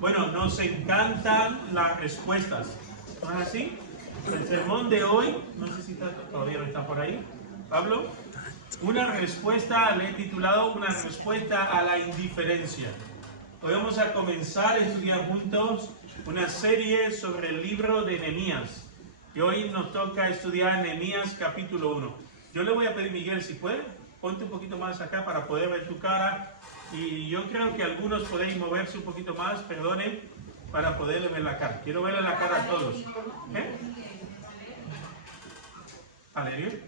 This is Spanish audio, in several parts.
Bueno, nos encantan las respuestas. ¿No es así? El sermón de hoy, no sé si todavía no está por ahí, Pablo. Una respuesta, le he titulado Una respuesta a la indiferencia. Hoy vamos a comenzar a estudiar juntos una serie sobre el libro de Nehemías. Y hoy nos toca estudiar Nehemías capítulo 1. Yo le voy a pedir, Miguel, si puede, ponte un poquito más acá para poder ver tu cara. Y yo creo que algunos podéis moverse un poquito más, perdone, para poderle ver la cara. Quiero verle la cara a todos. ¿Valerio?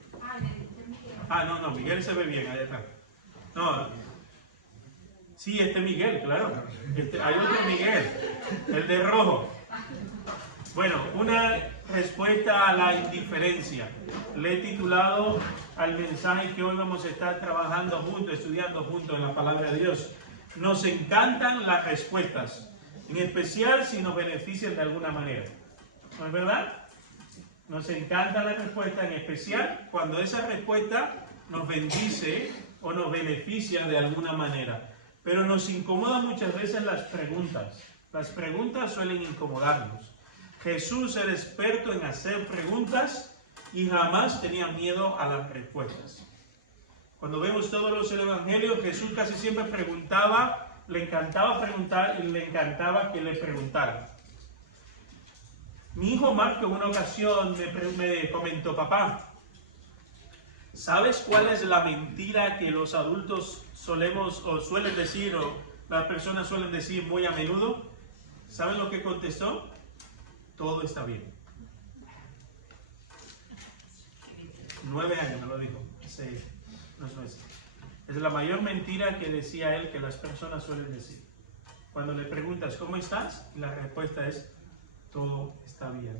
No, Miguel se ve bien, allá atrás. No, sí, Miguel, claro. Hay otro Miguel, el de rojo. Bueno, una respuesta a la indiferencia. Le he titulado al mensaje que hoy vamos a estar trabajando juntos, estudiando juntos en la palabra de Dios. Nos encantan las respuestas, en especial si nos benefician de alguna manera. ¿No es verdad? Nos encanta la respuesta, en especial cuando esa respuesta nos bendice o nos beneficia de alguna manera. Pero nos incomodan muchas veces las preguntas. Las preguntas suelen incomodarnos. Jesús era experto en hacer preguntas y jamás tenía miedo a las respuestas. Cuando vemos todos los evangelios, Jesús casi siempre preguntaba, le encantaba preguntar y le encantaba que le preguntaran. Mi hijo Marco en una ocasión me comentó: papá, ¿sabes cuál es la mentira que los adultos suelen decir, o las personas suelen decir muy a menudo? ¿Saben lo que contestó? Todo está bien. 9 años me lo dijo, hace unos meses. Es la mayor mentira que decía él que las personas suelen decir. Cuando le preguntas ¿cómo estás? Y la respuesta es todo está bien.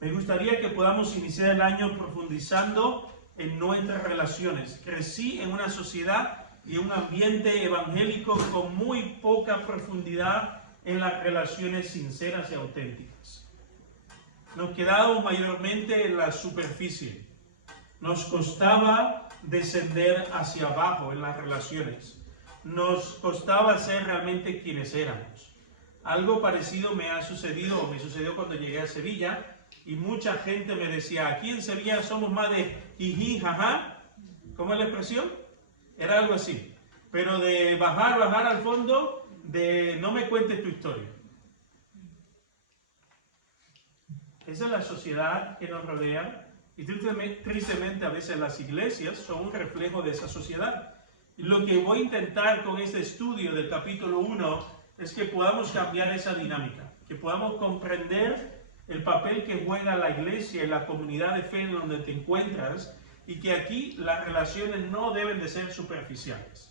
Me gustaría que podamos iniciar el año profundizando en nuestras relaciones. Crecí en una sociedad y un ambiente evangélico con muy poca profundidad en las relaciones sinceras y auténticas. Nos quedábamos mayormente en la superficie. Nos costaba descender hacia abajo en las relaciones. Nos costaba ser realmente quienes éramos. Algo parecido me sucedió cuando llegué a Sevilla, y mucha gente me decía: aquí en Sevilla somos más de jiji, jaja. ¿Cómo es la expresión? Era algo así. Pero de bajar al fondo, de no me cuentes tu historia. Esa es la sociedad que nos rodea, y tristemente a veces las iglesias son un reflejo de esa sociedad. Y lo que voy a intentar con este estudio del capítulo 1 es que podamos cambiar esa dinámica, que podamos comprender el papel que juega la iglesia y la comunidad de fe en donde te encuentras, y que aquí las relaciones no deben de ser superficiales.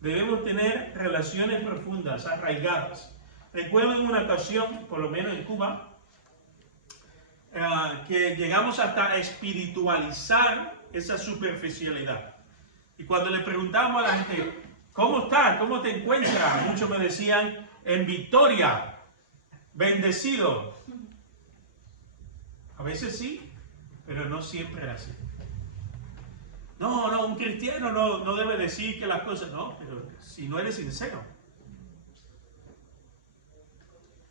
Debemos tener relaciones profundas, arraigadas. Recuerdo en una ocasión, por lo menos en Cuba, que llegamos hasta espiritualizar esa superficialidad. Y cuando le preguntamos a la gente: ¿cómo estás? ¿Cómo te encuentras? Muchos me decían: en victoria, bendecido. A veces sí, pero no siempre es así. No, un cristiano no debe decir que las cosas... No, pero si no eres sincero.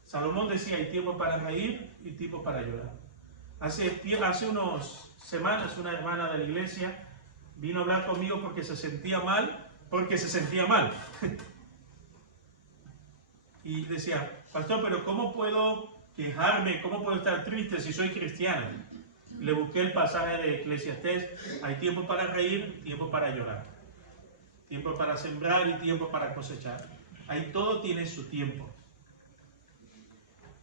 Salomón decía: hay tiempo para reír y tiempo para llorar. Hace unas semanas una hermana de la iglesia vino a hablar conmigo porque se sentía mal. Y decía: pastor, pero ¿cómo puedo quejarme? ¿Cómo puedo estar triste si soy cristiana? Le busqué el pasaje de Eclesiastés: hay tiempo para reír, tiempo para llorar. Tiempo para sembrar y tiempo para cosechar. Ahí todo tiene su tiempo.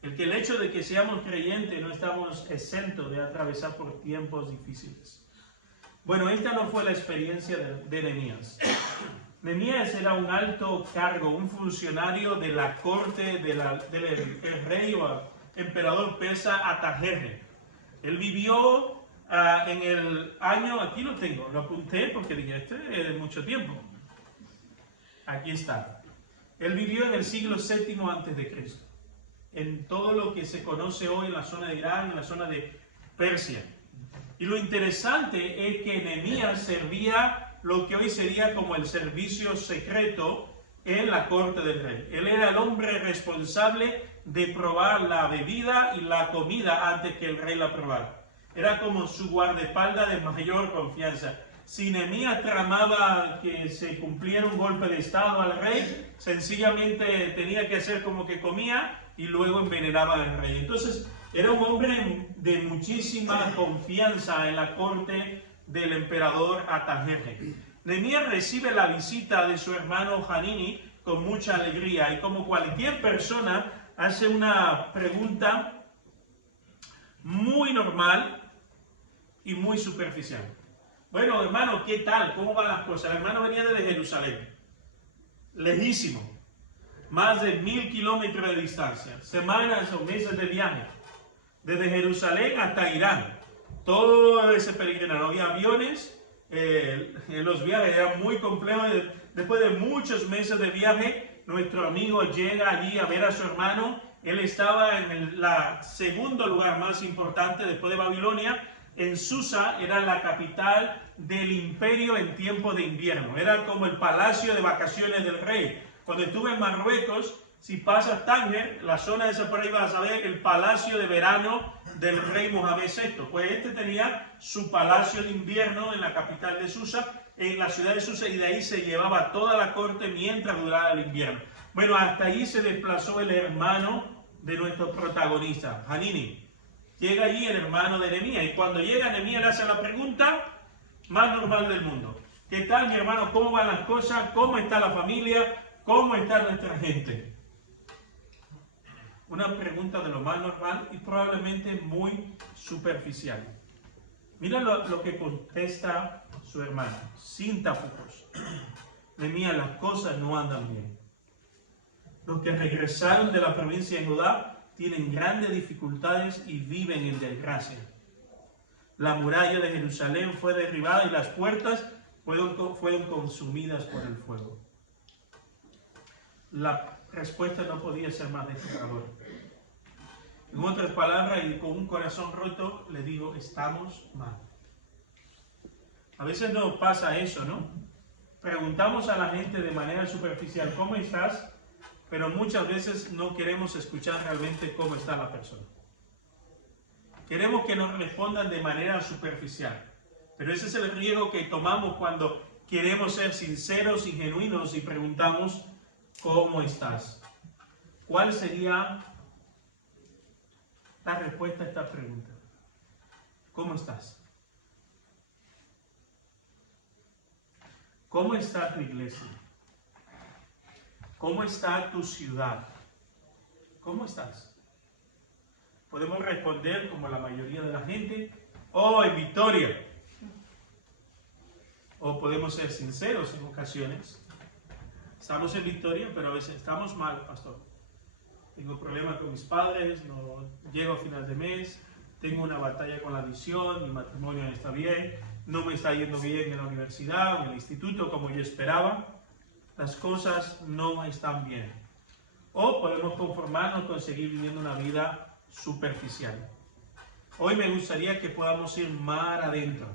El hecho de que seamos creyentes no estamos exentos de atravesar por tiempos difíciles. Bueno, esta no fue la experiencia de Nehemías. Nehemías era un alto cargo, un funcionario de la corte del rey o emperador persa Artajerjes. Él vivió en el año, aquí lo tengo, lo apunté porque dije, este es de mucho tiempo. Aquí está. Él vivió en el siglo VII a.C., en todo lo que se conoce hoy en la zona de Irán, en la zona de Persia. Y lo interesante es que Nehemías servía lo que hoy sería como el servicio secreto en la corte del rey. Él era el hombre responsable de probar la bebida y la comida antes que el rey la probara. Era como su guardaespaldas de mayor confianza. Si Nehemías tramaba que se cumpliera un golpe de estado al rey, sencillamente tenía que hacer como que comía y luego envenenaba al rey. Entonces era un hombre de muchísima confianza en la corte del emperador Artajerjes. Nehemías recibe la visita de su hermano Hanini con mucha alegría y como cualquier persona hace una pregunta muy normal y muy superficial. Bueno, hermano, ¿qué tal? ¿Cómo van las cosas? El hermano venía desde Jerusalén, lejísimo, más de 1000 kilómetros de distancia, semanas o meses de viaje, desde Jerusalén hasta Irán. Todo ese peregrinaje, no había aviones, los viajes eran muy complejos. Después de muchos meses de viaje, nuestro amigo llega allí a ver a su hermano. Él estaba en el segundo lugar más importante después de Babilonia. En Susa era la capital del imperio en tiempo de invierno. Era como el palacio de vacaciones del rey. Cuando estuve en Marruecos, si pasas Tánger, la zona de esa por ahí vas a ver el palacio de verano del rey Mohamed VI. Pues este tenía su palacio de invierno en la capital de Susa, en la ciudad de Susa, y de ahí se llevaba toda la corte mientras duraba el invierno. Bueno, hasta ahí se desplazó el hermano de nuestro protagonista, Hanini. Llega allí el hermano de Nehemías, y cuando llega Nehemías le hace la pregunta más normal del mundo. ¿Qué tal, mi hermano? ¿Cómo van las cosas? ¿Cómo está la familia? ¿Cómo está nuestra gente? Una pregunta de lo más normal y probablemente muy superficial. Mira lo que contesta su hermano, sin tapujos. Nehemías, las cosas no andan bien. Los que regresaron de la provincia de Judá tienen grandes dificultades y viven en desgracia. La muralla de Jerusalén fue derribada y las puertas fueron consumidas por el fuego. La respuesta no podía ser más desgarradora. En otras palabras, y con un corazón roto, le digo, estamos mal. A veces nos pasa eso, ¿no? Preguntamos a la gente de manera superficial, ¿cómo estás? Pero muchas veces no queremos escuchar realmente cómo está la persona. Queremos que nos respondan de manera superficial. Pero ese es el riesgo que tomamos cuando queremos ser sinceros y genuinos y preguntamos, ¿cómo estás? ¿Cuál sería la respuesta a esta pregunta? ¿Cómo estás? ¿Cómo está tu iglesia? ¿Cómo está tu ciudad? ¿Cómo estás? Podemos responder como la mayoría de la gente, ¡oh, en victoria! O podemos ser sinceros en ocasiones. Estamos en victoria, pero a veces estamos mal, pastor. Tengo problemas con mis padres, no llego a final de mes, tengo una batalla con la adicción, mi matrimonio no está bien, no me está yendo bien en la universidad o en el instituto como yo esperaba. Las cosas no están bien. O podemos conformarnos con seguir viviendo una vida superficial. Hoy me gustaría que podamos ir mar adentro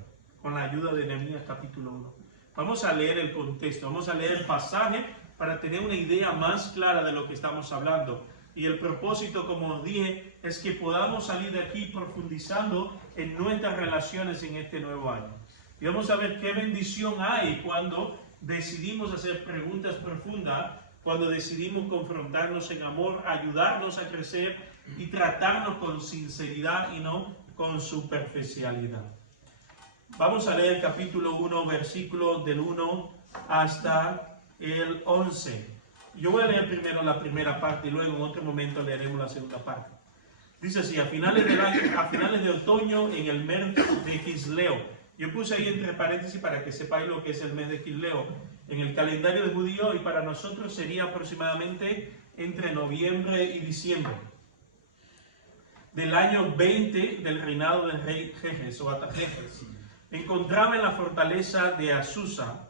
con la ayuda de Nehemías capítulo 1. Vamos a leer el contexto, vamos a leer el pasaje para tener una idea más clara de lo que estamos hablando. Y el propósito, como os dije, es que podamos salir de aquí profundizando en nuestras relaciones en este nuevo año. Y vamos a ver qué bendición hay cuando decidimos hacer preguntas profundas, cuando decidimos confrontarnos en amor, ayudarnos a crecer y tratarnos con sinceridad y no con superficialidad. Vamos a leer el capítulo 1, versículo del 1 hasta el 11. Yo voy a leer primero la primera parte y luego en otro momento leeremos la segunda parte. Dice así, a finales de otoño, en el mes de Quisleo. Yo puse ahí entre paréntesis para que sepáis lo que es el mes de Quisleo en el calendario de judío, y para nosotros sería aproximadamente entre noviembre y diciembre del año 20 del reinado del rey Jejes o Artajerjes. Encontraba en la fortaleza de Susa,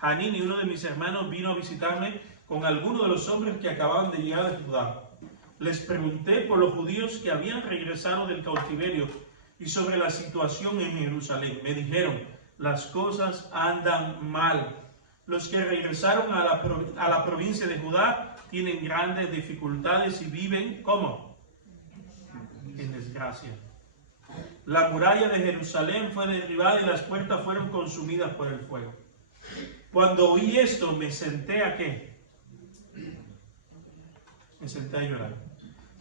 Hanini, uno de mis hermanos, vino a visitarme con algunos de los hombres que acababan de llegar de Judá. Les pregunté por los judíos que habían regresado del cautiverio y sobre la situación en Jerusalén. Me dijeron, las cosas andan mal. Los que regresaron a la provincia de Judá tienen grandes dificultades y viven, ¿cómo? En desgracia. La muralla de Jerusalén fue derribada y las puertas fueron consumidas por el fuego. Cuando oí esto, me senté a ¿qué? Me senté a llorar.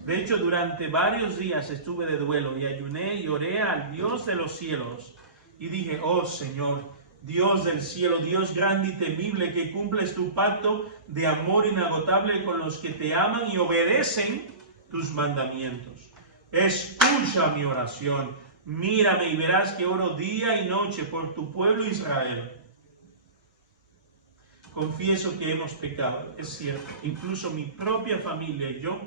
De hecho, durante varios días estuve de duelo y ayuné y oré al Dios de los cielos. Y dije, oh Señor, Dios del cielo, Dios grande y temible, que cumples tu pacto de amor inagotable con los que te aman y obedecen tus mandamientos. Escucha mi oración, mírame y verás que oro día y noche por tu pueblo Israel. Confieso que hemos pecado, es cierto, incluso mi propia familia y yo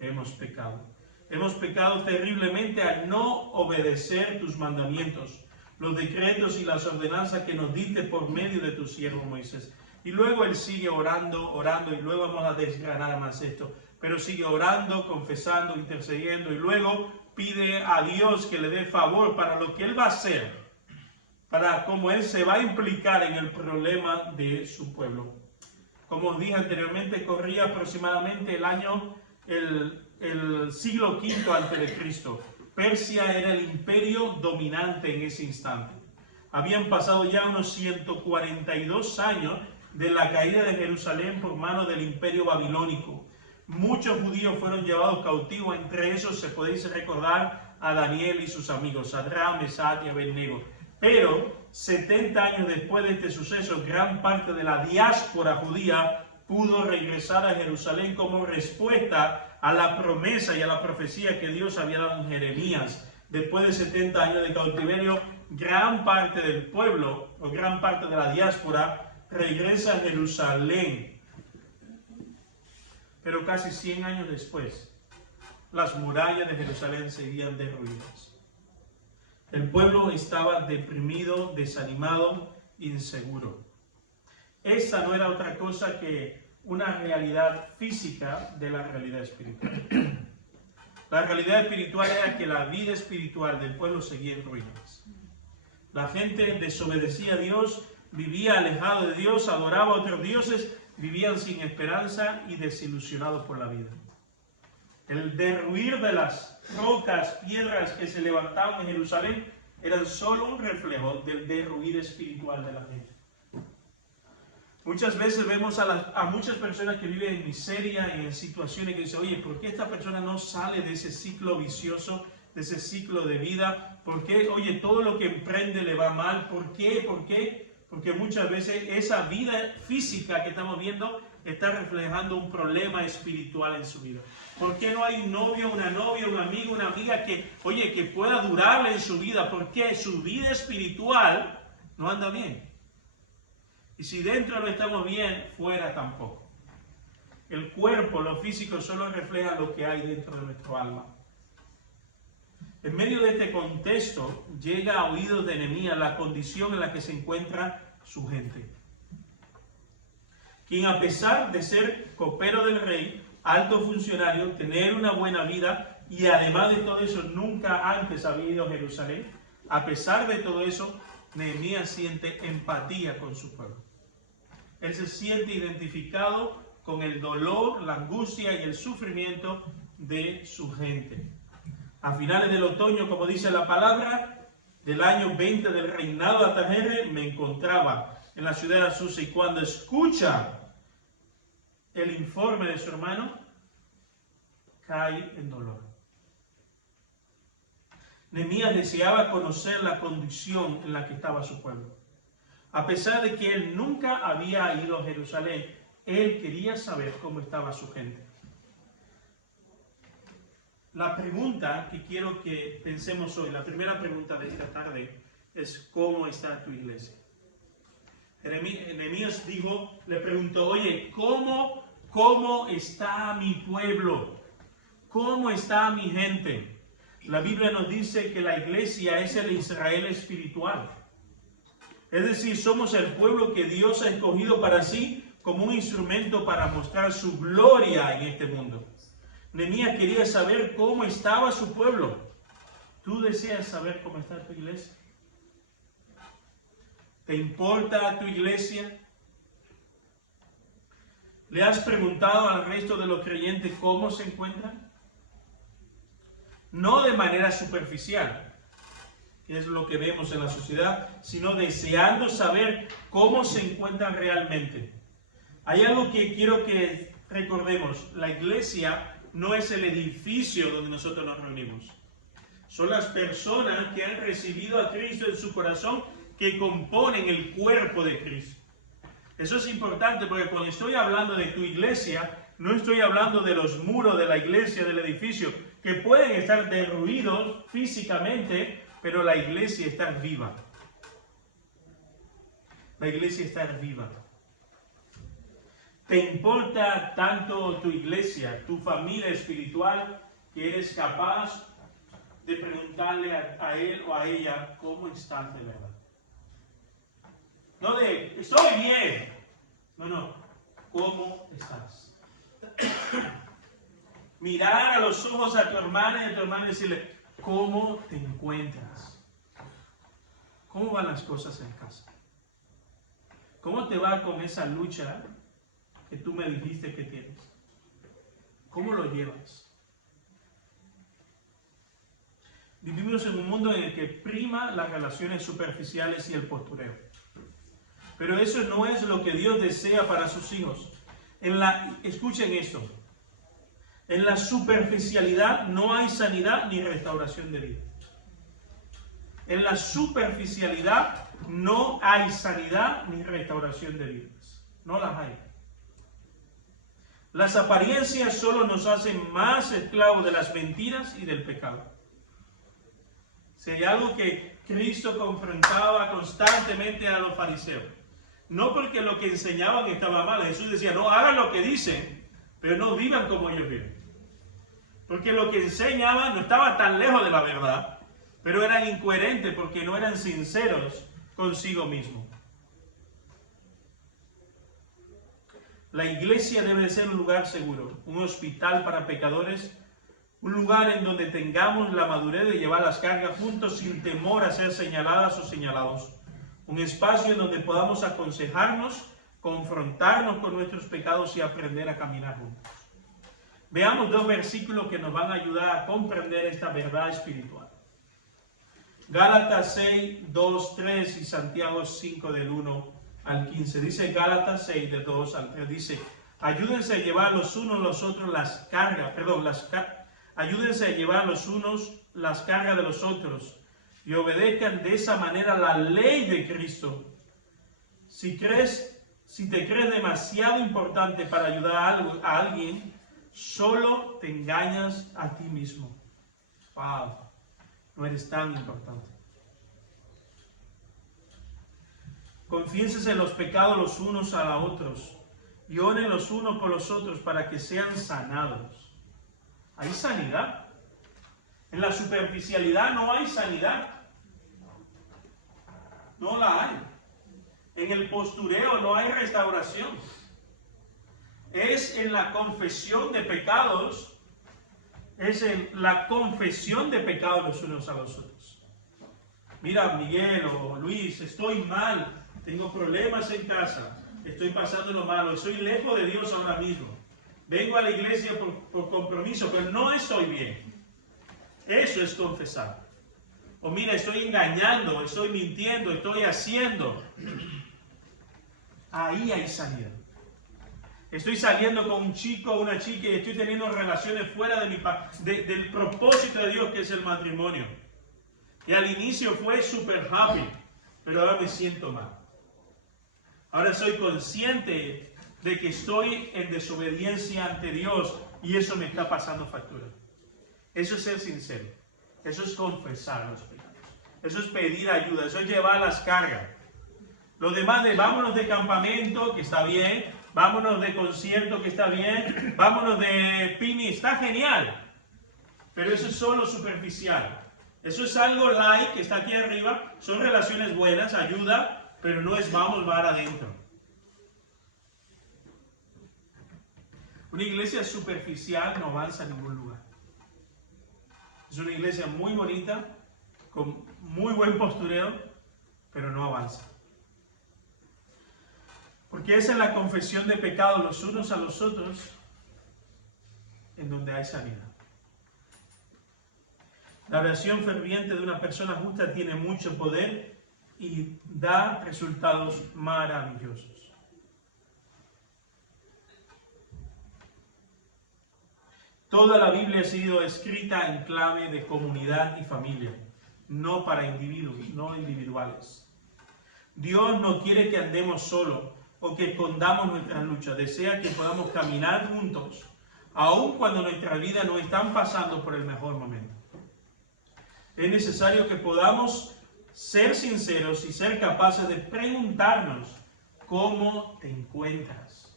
hemos pecado. Hemos pecado terriblemente al no obedecer tus mandamientos, los decretos y las ordenanzas que nos diste por medio de tu siervo Moisés. Y luego él sigue orando, y luego vamos a desgranar más esto, pero sigue orando, confesando, intercediendo, y luego pide a Dios que le dé favor para lo que él va a hacer, para cómo él se va a implicar en el problema de su pueblo. Como os dije anteriormente, corría aproximadamente el siglo V a.C. Persia era el imperio dominante en ese instante. Habían pasado ya unos 142 años de la caída de Jerusalén por mano del imperio babilónico. Muchos judíos fueron llevados cautivos, entre esos se podéis recordar a Daniel y sus amigos, Sadrach, Mesach y Abednego. Pero 70 años después de este suceso, gran parte de la diáspora judía pudo regresar a Jerusalén como respuesta a la promesa y a la profecía que Dios había dado en Jeremías. Después de 70 años de cautiverio, gran parte del pueblo, o gran parte de la diáspora, regresa a Jerusalén. Pero casi 100 años después, las murallas de Jerusalén seguían derruidas. El pueblo estaba deprimido, desanimado, inseguro. Esa no era otra cosa que una realidad física de la realidad espiritual. La realidad espiritual era que la vida espiritual del pueblo seguía en ruinas. La gente desobedecía a Dios, vivía alejado de Dios, adoraba a otros dioses, vivían sin esperanza y desilusionados por la vida. El derruir de las rocas, piedras que se levantaban en Jerusalén eran solo un reflejo del derruir espiritual de la gente. Muchas veces vemos a muchas personas que viven en miseria y en situaciones que dicen, oye, ¿por qué esta persona no sale de ese ciclo vicioso, de ese ciclo de vida? ¿Por qué, oye, todo lo que emprende le va mal? ¿Por qué? ¿Por qué? Porque muchas veces esa vida física que estamos viendo está reflejando un problema espiritual en su vida. ¿Por qué no hay un novio, una novia, un amigo, una amiga que, oye, que pueda durarle en su vida? Porque su vida espiritual no anda bien. Y si dentro no estamos bien, fuera tampoco. El cuerpo, lo físico, solo refleja lo que hay dentro de nuestro alma. En medio de este contexto, llega a oídos de Nehemías la condición en la que se encuentra su gente. Quien, a pesar de ser copero del rey, alto funcionario, tener una buena vida y además de todo eso, nunca antes había ido a Jerusalén, a pesar de todo eso, Nehemías siente empatía con su pueblo. Él se siente identificado con el dolor, la angustia y el sufrimiento de su gente. A finales del otoño, como dice la palabra, del año 20 del reinado de Artajerjes, me encontraba en la ciudad de Azusa, y cuando escucha el informe de su hermano, cae en dolor. Nehemías deseaba conocer la condición en la que estaba su pueblo. A pesar de que él nunca había ido a Jerusalén, él quería saber cómo estaba su gente. La pregunta que quiero que pensemos hoy, la primera pregunta de esta tarde, es ¿cómo está tu iglesia? Nehemías le preguntó, oye, ¿cómo está mi pueblo? ¿Cómo está mi gente? La Biblia nos dice que la iglesia es el Israel espiritual. Es decir, somos el pueblo que Dios ha escogido para sí como un instrumento para mostrar su gloria en este mundo. Nehemías quería saber cómo estaba su pueblo. ¿Tú deseas saber cómo está tu iglesia? ¿Te importa tu iglesia? ¿Le has preguntado al resto de los creyentes cómo se encuentran? No de manera superficial, que es lo que vemos en la sociedad, sino deseando saber cómo se encuentran realmente. Hay algo que quiero que recordemos. La iglesia no es el edificio donde nosotros nos reunimos. Son las personas que han recibido a Cristo en su corazón que componen el cuerpo de Cristo. Eso es importante porque cuando estoy hablando de tu iglesia, no estoy hablando de los muros de la iglesia, del edificio, que pueden estar derruidos físicamente, pero la iglesia está viva. La iglesia está viva. ¿Te importa tanto tu iglesia, tu familia espiritual, que eres capaz de preguntarle a él o a ella cómo estás de verdad? No de, estoy bien. No, ¿cómo estás? Mirar a los ojos a tu hermana y a tu hermano y decirle, ¿cómo te encuentras? ¿Cómo van las cosas en casa? ¿Cómo te va con esa lucha que tú me dijiste que tienes? ¿Cómo lo llevas? Vivimos en un mundo en el que prima las relaciones superficiales y el postureo. Pero eso no es lo que Dios desea para sus hijos. Escuchen esto. En la superficialidad no hay sanidad ni restauración de vida. En la superficialidad no hay sanidad ni restauración de vidas. No las hay. Las apariencias solo nos hacen más esclavos de las mentiras y del pecado. Si hay algo que Cristo confrontaba constantemente a los fariseos, no porque lo que enseñaban estaba mal. Jesús decía, no, hagan lo que dicen, pero no vivan como ellos viven. Porque lo que enseñaban no estaba tan lejos de la verdad, pero eran incoherentes porque no eran sinceros consigo mismos. La iglesia debe de ser un lugar seguro, un hospital para pecadores, un lugar en donde tengamos la madurez de llevar las cargas juntos sin temor a ser señaladas o señalados. Un espacio en donde podamos aconsejarnos, confrontarnos con nuestros pecados y aprender a caminar juntos. Veamos dos versículos que nos van a ayudar a comprender esta verdad espiritual. Gálatas 6, 2, 3 y Santiago 5 del 1 al 15. Dice Gálatas 6 del 2 al 3. Dice, ayúdense a llevar los unos los otros las cargas, ayúdense a llevar los unos las cargas de los otros y obedezcan de esa manera la ley de Cristo. Si te crees demasiado importante para ayudar a alguien, solo te engañas a ti mismo. Wow, no eres tan importante. Confiénsense los pecados los unos a los otros y oren los unos por los otros para que sean sanados. ¿Hay sanidad? En la superficialidad no hay sanidad. No la hay. En el postureo no hay restauración. Es en la confesión de pecados. Es en la confesión de pecados los unos a los otros. Mira, Miguel o Luis, estoy mal. Tengo problemas en casa. Estoy pasando lo malo. Estoy lejos de Dios ahora mismo. Vengo a la iglesia por compromiso, pero no estoy bien. Eso es confesar. O mira, estoy engañando, estoy mintiendo, estoy haciendo. Ahí hay sanidad. Estoy saliendo con un chico o una chica y estoy teniendo relaciones fuera del propósito de Dios, que es el matrimonio. Y al inicio fue super happy, pero ahora me siento mal. Ahora soy consciente de que estoy en desobediencia ante Dios y eso me está pasando factura. Eso es ser sincero. Eso es confesar los pecados. Eso es pedir ayuda. Eso es llevar las cargas. Lo demás de vámonos de campamento, que está bien. Vámonos de concierto, que está bien. Vámonos de pini, está genial. Pero eso es solo superficial. Eso es algo light que está aquí arriba. Son relaciones buenas, ayuda, pero no es vamos mar adentro. Una iglesia superficial no avanza a ningún lugar. Es una iglesia muy bonita, con muy buen postureo, pero no avanza. Porque es en la confesión de pecado los unos a los otros en donde hay sanidad. La oración ferviente de una persona justa tiene mucho poder y da resultados maravillosos. Toda la Biblia ha sido escrita en clave de comunidad y familia, no para individuos, no individuales. Dios no quiere que andemos solos o que escondamos nuestras luchas. Desea que podamos caminar juntos, aun cuando nuestras vidas no están pasando por el mejor momento. Es necesario que podamos ser sinceros y ser capaces de preguntarnos cómo te encuentras.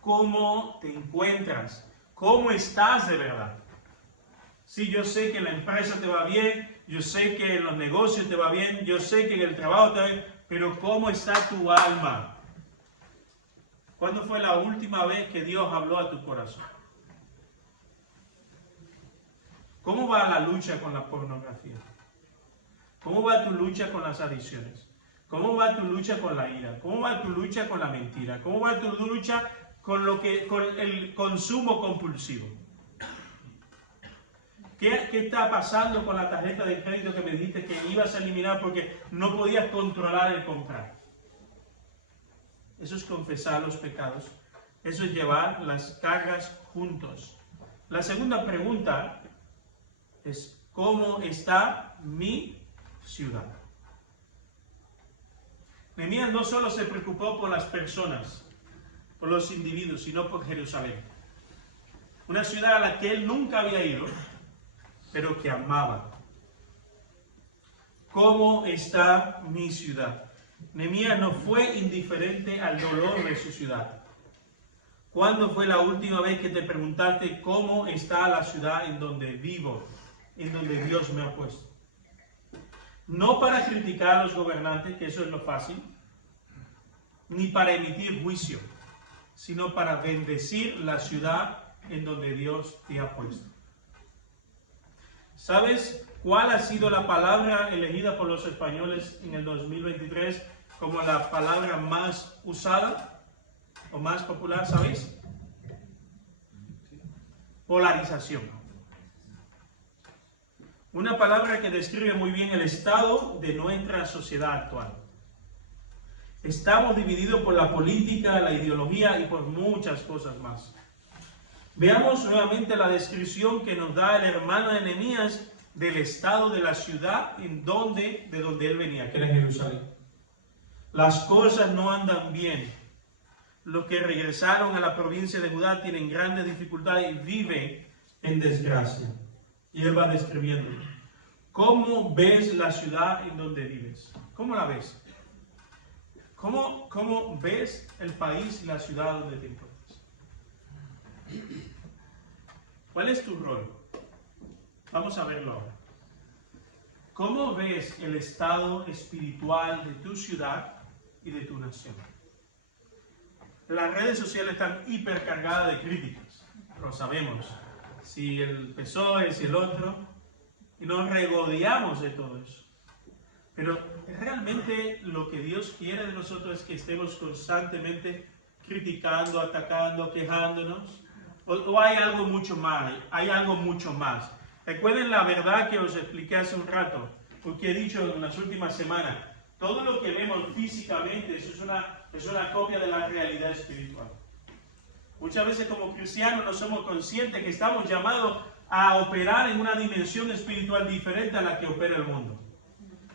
¿Cómo te encuentras? ¿Cómo estás de verdad? Sí, yo sé que en la empresa te va bien, yo sé que en los negocios te va bien, yo sé que en el trabajo te va bien, pero ¿cómo está tu alma? ¿Cuándo fue la última vez que Dios habló a tu corazón? ¿Cómo va la lucha con la pornografía? ¿Cómo va tu lucha con las adicciones? ¿Cómo va tu lucha con la ira? ¿Cómo va tu lucha con la mentira? ¿Cómo va tu lucha con el consumo compulsivo? ¿Qué está pasando con la tarjeta de crédito que me dijiste que ibas a eliminar porque no podías controlar el comprar? Eso es confesar los pecados. Eso es llevar las cargas juntos. La segunda pregunta es: ¿cómo está mi ciudad? Nehemías no solo se preocupó por las personas, por los individuos, sino por Jerusalén. Una ciudad a la que él nunca había ido, pero que amaba. ¿Cómo está mi ciudad? Nehemías no fue indiferente al dolor de su ciudad. ¿Cuándo fue la última vez que te preguntaste cómo está la ciudad en donde vivo, en donde Dios me ha puesto? No para criticar a los gobernantes, que eso es lo fácil, ni para emitir juicio, sino para bendecir la ciudad en donde Dios te ha puesto. ¿Sabes cuál ha sido la palabra elegida por los españoles en el 2023 como la palabra más usada o más popular? ¿Sabéis? Polarización. Una palabra que describe muy bien el estado de nuestra sociedad actual. Estamos divididos por la política, la ideología y por muchas cosas más. Veamos nuevamente la descripción que nos da el hermano de Nehemías del estado de la ciudad de donde él venía, que era Jerusalén. Las cosas no andan bien. Los que regresaron a la provincia de Judá tienen grandes dificultades y viven en desgracia. Y él va describiendo. ¿Cómo ves la ciudad en donde vives? ¿Cómo la ves? ¿Cómo ves el país y la ciudad donde te encuentras? ¿Cuál es tu rol? Vamos a verlo ahora. ¿Cómo ves el estado espiritual de tu ciudad y de tu nación? Las redes sociales están hipercargadas de críticas, lo sabemos. Si el PSOE, si el otro, y nos regodeamos de todo eso. Pero realmente lo que Dios quiere de nosotros es que estemos constantemente criticando, atacando, quejándonos. ¿O hay algo mucho más? Hay algo mucho más. Recuerden la verdad que os expliqué hace un rato, porque he dicho en las últimas semanas, todo lo que vemos físicamente eso es una copia de la realidad espiritual. Muchas veces como cristianos no somos conscientes que estamos llamados a operar en una dimensión espiritual diferente a la que opera el mundo.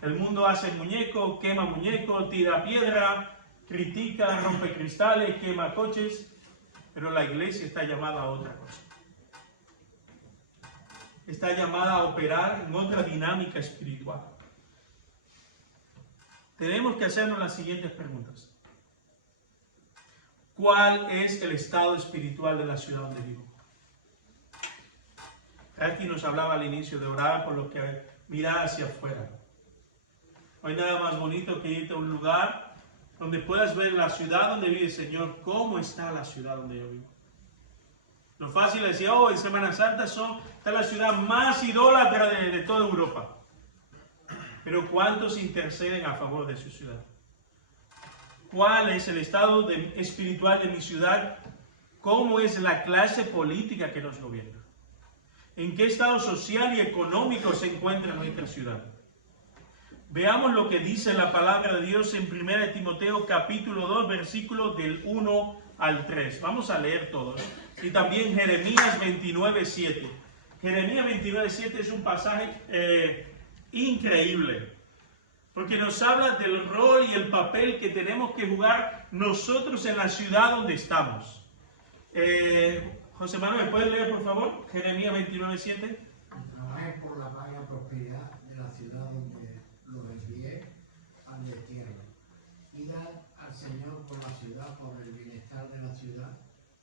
El mundo hace muñecos, quema muñecos, tira piedra, critica, rompe cristales, quema coches, pero la iglesia está llamada a otra cosa. Está llamada a operar en otra dinámica espiritual. Tenemos que hacernos las siguientes preguntas. ¿Cuál es el estado espiritual de la ciudad donde vivo? Aquí nos hablaba al inicio de orar por lo que mira hacia afuera. No hay nada más bonito que irte a un lugar donde puedas ver la ciudad donde vive, Señor, cómo está la ciudad donde yo vivo. Lo fácil es decir, en Semana Santa está la ciudad más idólatra de toda Europa. Pero ¿cuántos interceden a favor de su ciudad? cuál es el estado espiritual de mi ciudad, cómo es la clase política que nos gobierna, en qué estado social y económico se encuentra nuestra ciudad. Veamos lo que dice la palabra de Dios en 1 Timoteo capítulo 2, versículos del 1 al 3. Vamos a leer todos. Y también Jeremías 29, 7. Jeremías 29, 7 es un pasaje increíble, porque nos habla del rol y el papel que tenemos que jugar nosotros en la ciudad donde estamos. José Manuel, ¿me puedes leer por favor? Jeremías 29, 7. Trabajen por la paz y prosperidad de la ciudad donde los envié al destierro. Y dad al Señor por la ciudad, por el bienestar de la ciudad,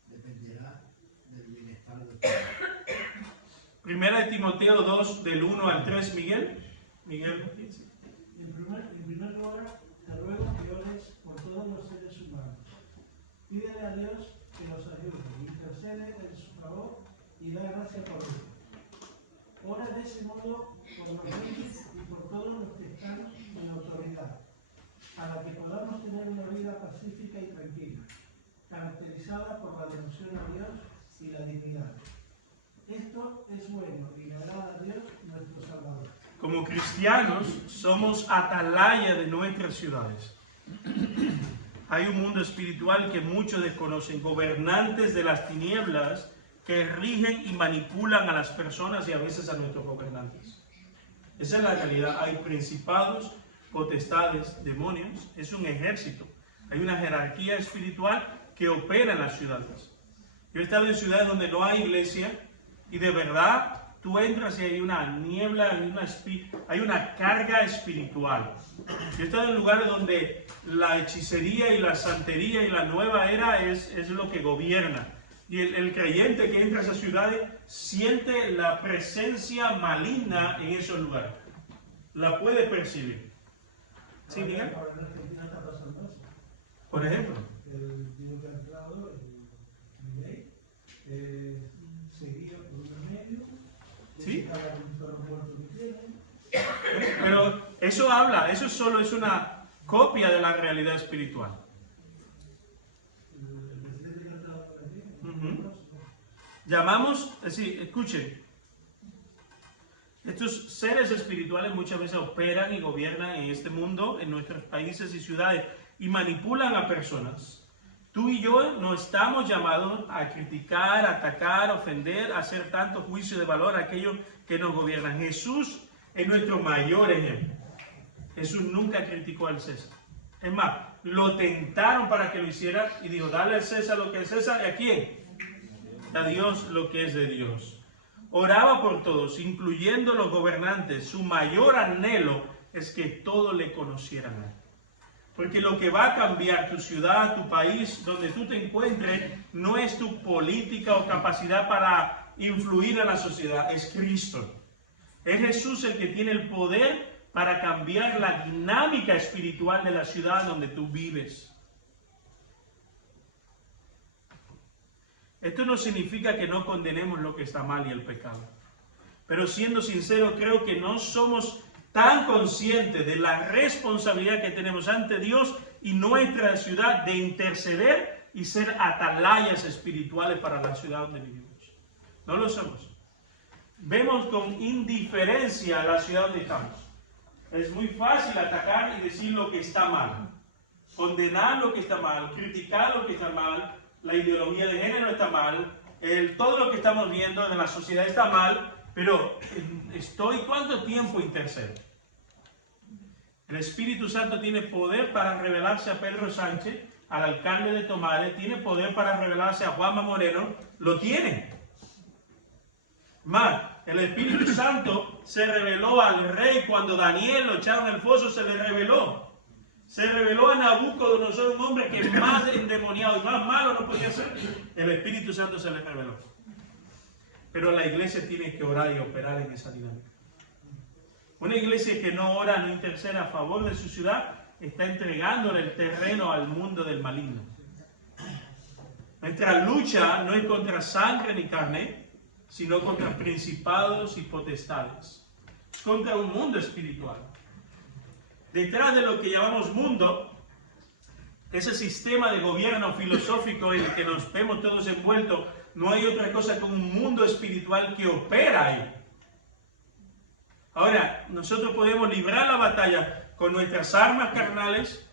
dependerá del bienestar de todos. Primera de Timoteo 2, del 1 al 3, Miguel. Miguel. En primer lugar, te ruego que ores por todos los seres humanos. Pídele a Dios que los ayude, intercede en su favor y da gracia por ellos. Ora de ese modo por los reyes y por todos los que están en autoridad, para que podamos tener una vida pacífica y tranquila, caracterizada por la devoción a Dios y la dignidad. Esto es bueno y le agrada a Dios nuestro Salvador. Como cristianos somos atalaya de nuestras ciudades. Hay un mundo espiritual que muchos desconocen, gobernantes de las tinieblas que rigen y manipulan a las personas y a veces a nuestros gobernantes. Esa es la realidad. Hay principados, potestades, demonios. Es un ejército. Hay una jerarquía espiritual que opera en las ciudades. Yo he estado en ciudades donde no hay iglesia y de verdad tú entras y hay una niebla, hay una carga espiritual. Yo he estado en lugares donde la hechicería y la santería y la nueva era es lo que gobierna. Y el creyente que entra a esas ciudades siente la presencia maligna en esos lugares. La puede percibir. ¿Sí, Miguel? Ahora en Argentina está pasando eso. Por ejemplo. El tipo que ha entrado, el ley, seguido por un medio. ¿Sí? Que Pero eso solo es una copia de la realidad espiritual. Llamamos, escuchen, estos seres espirituales muchas veces operan y gobiernan en este mundo, en nuestros países y ciudades, y manipulan a personas. Tú y yo no estamos llamados a criticar, atacar, ofender, a hacer tanto juicio de valor a aquellos que nos gobiernan. Jesús es nuestro mayor ejemplo. Jesús nunca criticó al César. Es más, lo tentaron para que lo hiciera y dijo, dale al César lo que es César. ¿Y a quién? A Dios lo que es de Dios. Oraba por todos, incluyendo los gobernantes. Su mayor anhelo es que todos le conocieran a él. Porque lo que va a cambiar tu ciudad, tu país, donde tú te encuentres, no es tu política o capacidad para influir en la sociedad, es Cristo. Es Jesús el que tiene el poder para cambiar la dinámica espiritual de la ciudad donde tú vives. Esto no significa que no condenemos lo que está mal y el pecado. Pero siendo sincero, creo que no somos tan conscientes de la responsabilidad que tenemos ante Dios y nuestra ciudad de interceder y ser atalayas espirituales para la ciudad donde vivimos. No lo somos. Vemos con indiferencia a la ciudad donde estamos. Es muy fácil atacar y decir lo que está mal, condenar lo que está mal, criticar lo que está mal, la ideología de género está mal, todo lo que estamos viendo en la sociedad está mal, pero ¿cuánto tiempo intercedo? El Espíritu Santo tiene poder para revelarse a Pedro Sánchez, al alcalde de Tomales, tiene poder para revelarse a Juanma Moreno, lo tiene. Más, el Espíritu Santo se reveló al rey cuando Daniel lo echaron al foso, se le reveló. Se reveló a Nabucodonosor, un hombre que más endemoniado y más malo no podía ser. El Espíritu Santo se le reveló. Pero la iglesia tiene que orar y operar en esa dinámica. Una iglesia que no ora, no intercede a favor de su ciudad, está entregándole el terreno al mundo del maligno. Nuestra lucha no es contra sangre ni carne, sino contra principados y potestades. Es contra un mundo espiritual. Detrás de lo que llamamos mundo ese sistema de gobierno filosófico en el que nos vemos todos envueltos, no hay otra cosa que un mundo espiritual que opera ahí. Ahora, nosotros podemos librar la batalla con nuestras armas carnales,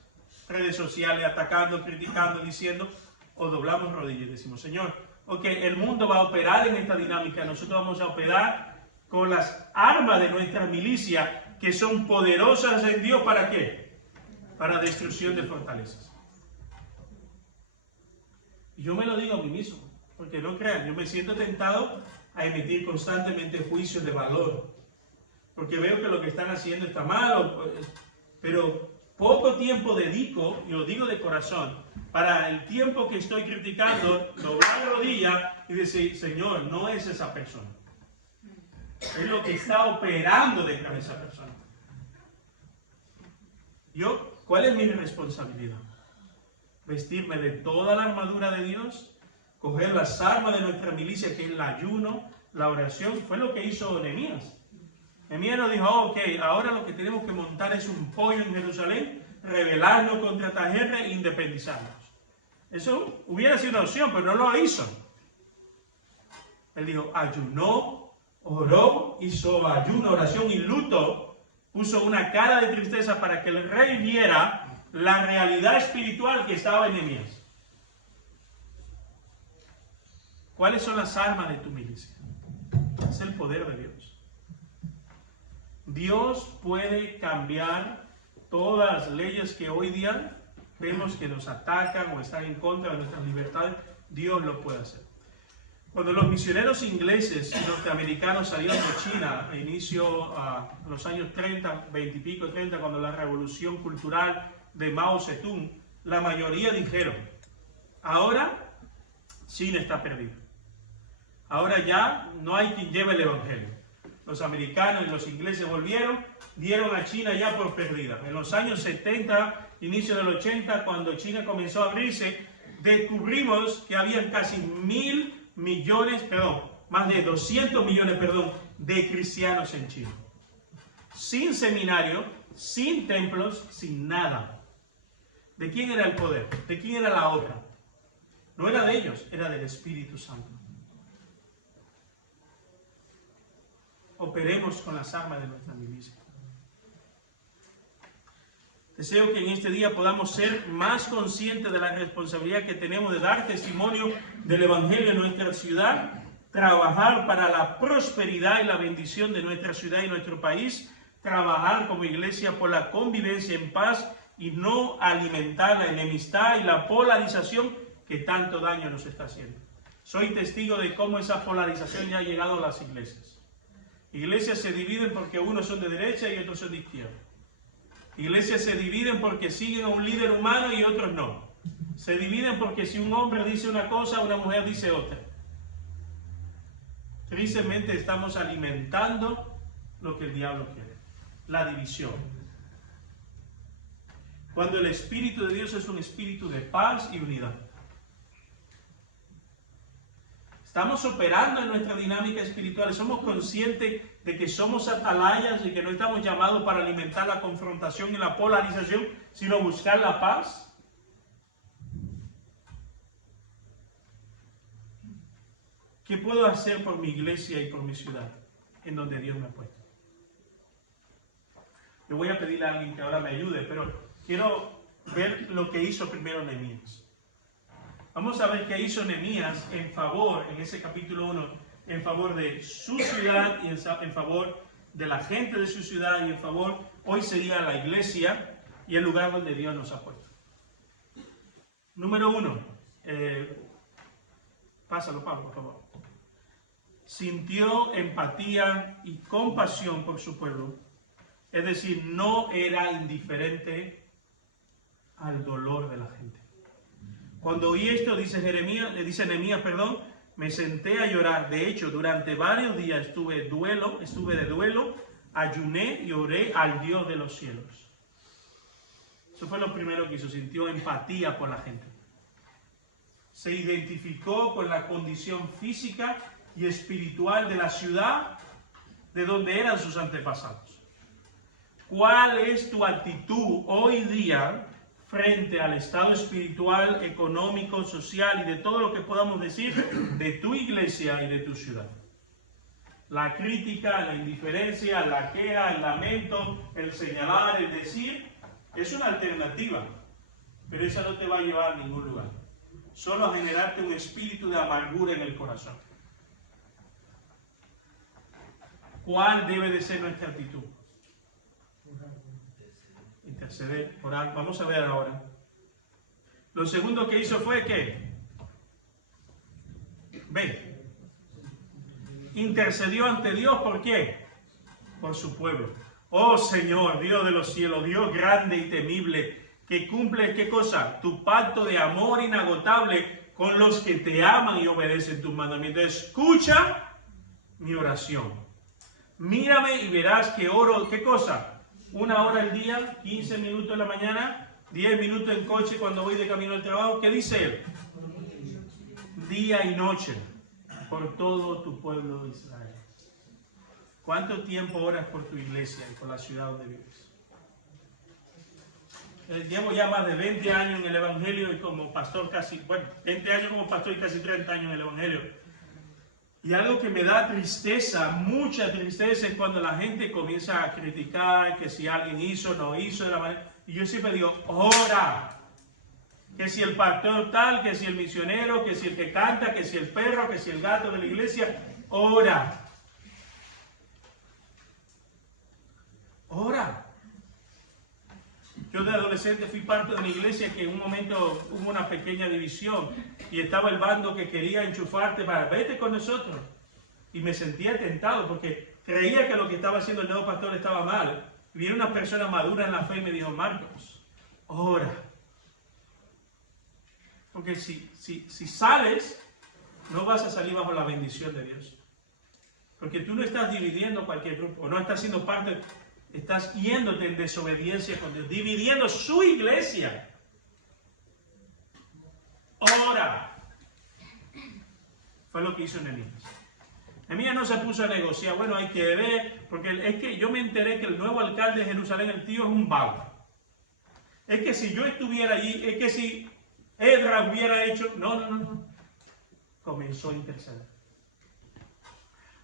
redes sociales, atacando, criticando, diciendo, o doblamos rodillas y decimos, Señor, ok, el mundo va a operar en esta dinámica, nosotros vamos a operar con las armas de nuestra milicia, que son poderosas en Dios, ¿para qué? Para destrucción de fortalezas. Y yo me lo digo a mí mismo, porque no crean, yo me siento tentado a emitir constantemente juicios de valor, porque veo que lo que están haciendo está mal, pero poco tiempo dedico, y lo digo de corazón, para el tiempo que estoy criticando, doblar rodilla y decir, Señor, no es esa persona. Es lo que está operando detrás de esa persona. ¿Cuál es mi responsabilidad? Vestirme de toda la armadura de Dios, coger las armas de nuestra milicia, que es el ayuno, la oración. Fue lo que hizo Nehemías. Nehemías nos dijo, ok, ahora lo que tenemos que montar es un pollo en Jerusalén, rebelarnos contra Tajerres e independizarnos. Eso hubiera sido una opción, pero no lo hizo. Él dijo, ayunó, oró, hizo ayuno, oración y luto, puso una cara de tristeza para que el rey viera la realidad espiritual que estaba en Nehemías. ¿Cuáles son las armas de tu milicia? Es el poder de Dios. Dios puede cambiar todas las leyes que hoy día vemos que nos atacan o están en contra de nuestras libertades. Dios lo puede hacer. Cuando los misioneros ingleses y norteamericanos salieron de China a inicio a los años 30, 20 y pico, 30, cuando la revolución cultural de Mao Zedong, la mayoría dijeron, ahora China está perdida. Ahora ya no hay quien lleve el evangelio. Los americanos y los ingleses volvieron, dieron a China ya por perdida. En los años 70, inicio del 80, cuando China comenzó a abrirse, descubrimos que habían casi más de 200 millones, de cristianos en China. Sin seminario, sin templos, sin nada. ¿De quién era el poder? ¿De quién era la obra? No era de ellos, era del Espíritu Santo. Operemos con las armas de nuestra milicia. Deseo que en este día podamos ser más conscientes de la responsabilidad que tenemos de dar testimonio del Evangelio en nuestra ciudad, trabajar para la prosperidad y la bendición de nuestra ciudad y nuestro país, trabajar como iglesia por la convivencia en paz y no alimentar la enemistad y la polarización que tanto daño nos está haciendo. Soy testigo de cómo esa polarización ya ha llegado a las iglesias. Iglesias se dividen porque unos son de derecha y otros son de izquierda. Iglesias se dividen porque siguen a un líder humano y otros no. Se dividen porque si un hombre dice una cosa, una mujer dice otra. Tristemente estamos alimentando lo que el diablo quiere, la división. Cuando el Espíritu de Dios es un espíritu de paz y unidad. Estamos operando en nuestra dinámica espiritual, somos conscientes de que somos atalayas y que no estamos llamados para alimentar la confrontación y la polarización, sino buscar la paz. ¿Qué puedo hacer por mi iglesia y por mi ciudad, en donde Dios me ha puesto? Le voy a pedirle a alguien que ahora me ayude, pero quiero ver lo que hizo primero Nehemías. Vamos a ver qué hizo Nehemías en favor, en ese capítulo 1, en favor de su ciudad y en favor de la gente de su ciudad y en favor, hoy sería la iglesia y el lugar donde Dios nos ha puesto. Número 1, pásalo Pablo, por favor. Sintió empatía y compasión por su pueblo, es decir, no era indiferente al dolor de la gente. Cuando oí esto, dice Nehemías, me senté a llorar. De hecho, durante varios días estuve de duelo, ayuné y oré al Dios de los cielos. Eso fue lo primero que hizo, sintió empatía por la gente. Se identificó con la condición física y espiritual de la ciudad de donde eran sus antepasados. ¿Cuál es tu actitud hoy día frente al estado espiritual, económico, social y de todo lo que podamos decir de tu iglesia y de tu ciudad. La crítica, la indiferencia, la queja, el lamento, el señalar, el decir, es una alternativa, pero esa no te va a llevar a ningún lugar. Solo a generarte un espíritu de amargura en el corazón. ¿Cuál debe de ser nuestra actitud? Interceder, orar. Vamos a ver ahora. Lo segundo que hizo fue que, intercedió ante Dios. ¿Por qué? Por su pueblo. Oh Señor, Dios de los cielos, Dios grande y temible, que cumple, ¿qué cosa? Tu pacto de amor inagotable con los que te aman y obedecen tus mandamientos. Escucha mi oración. Mírame y verás que oro, ¿qué cosa? 1 hora al día, 15 minutos en la mañana, 10 minutos en coche cuando voy de camino al trabajo. ¿Qué dice él? Día y noche, por todo tu pueblo de Israel. ¿Cuánto tiempo oras por tu iglesia y por la ciudad donde vives? Llevo ya más de 20 años en el Evangelio y como pastor 20 años como pastor y casi 30 años en el Evangelio. Y algo que me da tristeza, mucha tristeza, es cuando la gente comienza a criticar que si alguien hizo o no hizo de la manera. Y yo siempre digo, ora. Que si el pastor tal, que si el misionero, que si el que canta, que si el perro, que si el gato de la iglesia, ora. Ora. Yo de adolescente fui parte de una iglesia que en un momento hubo una pequeña división y estaba el bando que quería enchufarte para vete con nosotros. Y me sentía tentado porque creía que lo que estaba haciendo el nuevo pastor estaba mal. Y viene una persona madura en la fe y me dijo, Marcos, ora. Porque si sales, no vas a salir bajo la bendición de Dios. Porque tú no estás dividiendo cualquier grupo, no estás siendo parte, estás yéndote en desobediencia con Dios, dividiendo su iglesia. Ora. Fue lo que hizo Nehemías. Nehemías no se puso a negociar, bueno, hay que ver, porque es que yo me enteré que el nuevo alcalde de Jerusalén, el tío, es un vago. Es que si yo estuviera allí, es que si Edra hubiera hecho, no. Comenzó a interceder.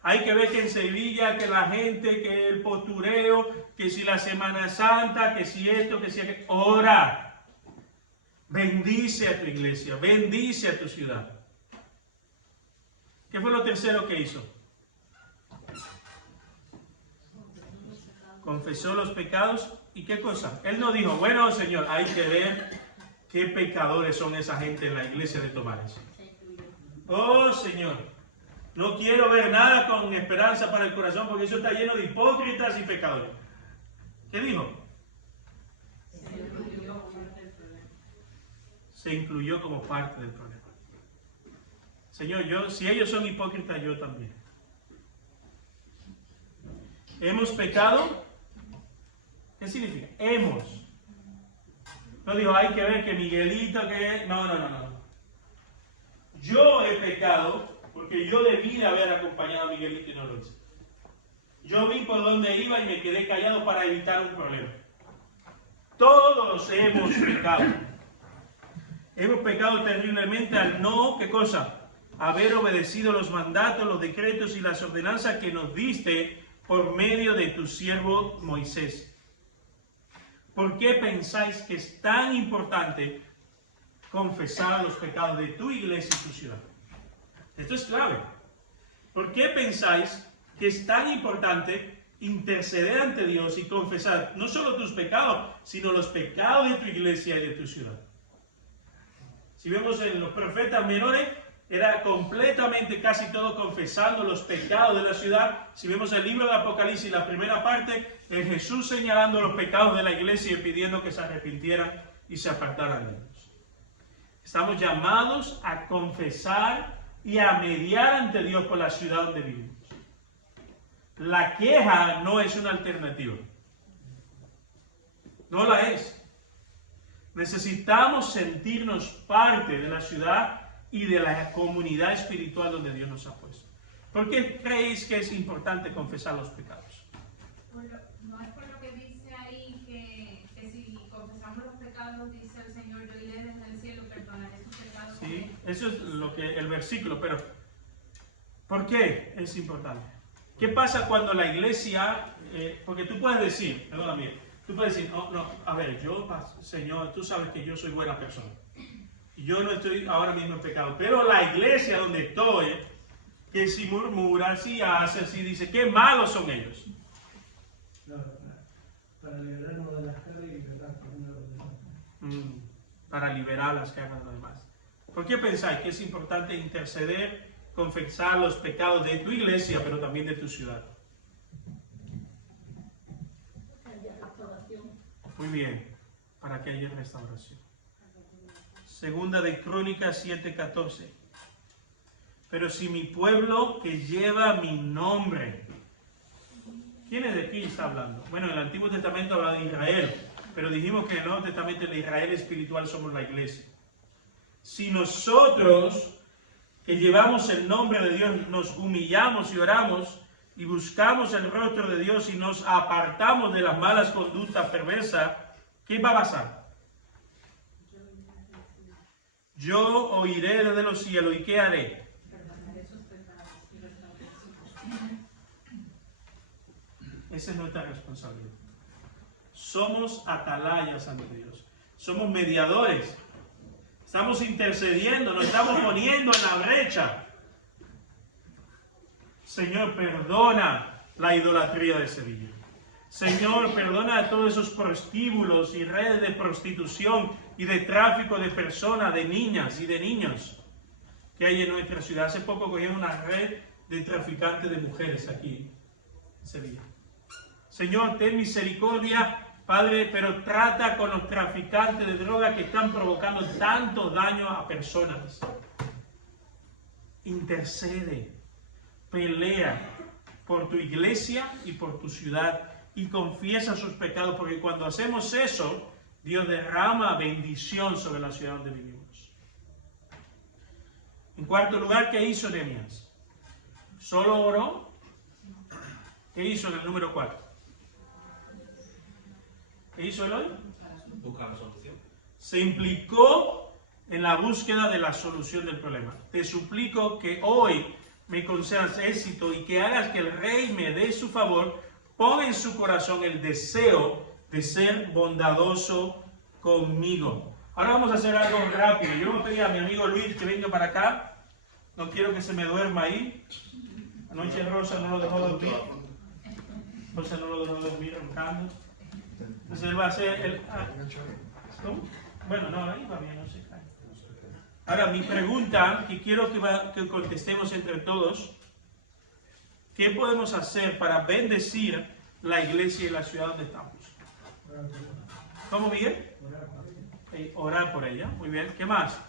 Hay que ver que en Sevilla, que la gente, que el postureo, que si la Semana Santa, que si esto, que si aquello. Ora. Bendice a tu iglesia, bendice a tu ciudad. ¿Qué fue lo tercero que hizo? Confesó los pecados. ¿Y qué cosa? Él no dijo, bueno, Señor, hay que ver qué pecadores son esa gente en la iglesia de Tomares. Oh, Señor, no quiero ver nada con esperanza para el corazón porque eso está lleno de hipócritas y pecadores. ¿Qué dijo? Se incluyó como parte del problema. Señor, si ellos son hipócritas, yo también. ¿Hemos pecado? ¿Qué significa? Hemos. No dijo, hay que ver que Miguelito, que... No. Yo he pecado porque yo debí de haber acompañado a Miguelito y no lo hice. Yo vi por dónde iba y me quedé callado para evitar un problema. Todos hemos pecado. Hemos pecado terriblemente al no, ¿qué cosa? Haber obedecido los mandatos, los decretos y las ordenanzas que nos diste por medio de tu siervo Moisés. ¿Por qué pensáis que es tan importante confesar los pecados de tu iglesia y tu ciudad? Esto es clave. ¿Por qué pensáis que es tan importante interceder ante Dios y confesar no solo tus pecados, sino los pecados de tu iglesia y de tu ciudad? Si vemos en los profetas menores, era completamente casi todo confesando los pecados de la ciudad. Si vemos el libro de Apocalipsis, la primera parte, es Jesús señalando los pecados de la iglesia y pidiendo que se arrepintieran y se apartaran de ellos. Estamos llamados a confesar y a mediar ante Dios por la ciudad donde vivimos. La queja no es una alternativa. No la es. Necesitamos sentirnos parte de la ciudad y de la comunidad espiritual donde Dios nos ha puesto. ¿Por qué creéis que es importante confesar los pecados? No es por lo que dice ahí que si confesamos los pecados, dice el Eso es lo que el versículo, pero ¿por qué es importante? ¿Qué pasa cuando la iglesia, porque tú puedes decir, perdóname, tú puedes decir, no, a ver, Señor, tú sabes que yo soy buena persona. Y yo no estoy ahora mismo en pecado, pero la iglesia donde estoy, que si murmura, si hace, si dice, qué malos son ellos. Para liberarnos de las cargas y liberar uno de los demás. Para liberar las cargas de los demás. ¿Por qué pensáis que es importante interceder, confesar los pecados de tu iglesia, pero también de tu ciudad? Muy bien, para que haya restauración. Segunda de Crónicas 7:14. Pero si mi pueblo que lleva mi nombre. ¿Quién es de quién está hablando? Bueno, en el Antiguo Testamento habla de Israel, pero dijimos que en el Nuevo Testamento de Israel espiritual somos la iglesia. Si nosotros que llevamos el nombre de Dios nos humillamos y oramos y buscamos el rostro de Dios y nos apartamos de las malas conductas perversas, ¿qué va a pasar? Yo oiré desde los cielos y ¿qué haré? Esa es nuestra responsabilidad. Somos atalayas ante Dios. Somos mediadores. Estamos intercediendo, nos estamos poniendo en la brecha. Señor, perdona la idolatría de Sevilla. Señor, perdona a todos esos prostíbulos y redes de prostitución y de tráfico de personas, de niñas y de niños que hay en nuestra ciudad. Hace poco cogieron una red de traficantes de mujeres aquí en Sevilla. Señor, ten misericordia, Padre, pero trata con los traficantes de droga que están provocando tanto daño a personas. Intercede, pelea por tu iglesia y por tu ciudad y confiesa sus pecados, porque cuando hacemos eso, Dios derrama bendición sobre la ciudad donde vivimos. En cuarto lugar, ¿qué hizo Nehemías? ¿Solo oró? ¿Qué hizo en el número 4? ¿Qué hizo él hoy? Buscar la solución. Se implicó en la búsqueda de la solución del problema. Te suplico que hoy me concedas éxito y que hagas que el rey me dé su favor. Pon en su corazón el deseo de ser bondadoso conmigo. Ahora vamos a hacer algo rápido. Yo voy a pedir a mi amigo Luis que venga para acá. No quiero que se me duerma ahí. Anoche Rosa no lo dejó dormir. Rosa no lo dejó dormir roncando. Entonces él va a hacer ¿cómo? Bueno, no, ahí va bien, no se cae. Ahora, mi pregunta, que quiero que contestemos entre todos, ¿qué podemos hacer para bendecir la iglesia y la ciudad donde estamos? ¿Cómo, Miguel? Orar por ella, muy bien. ¿Qué más?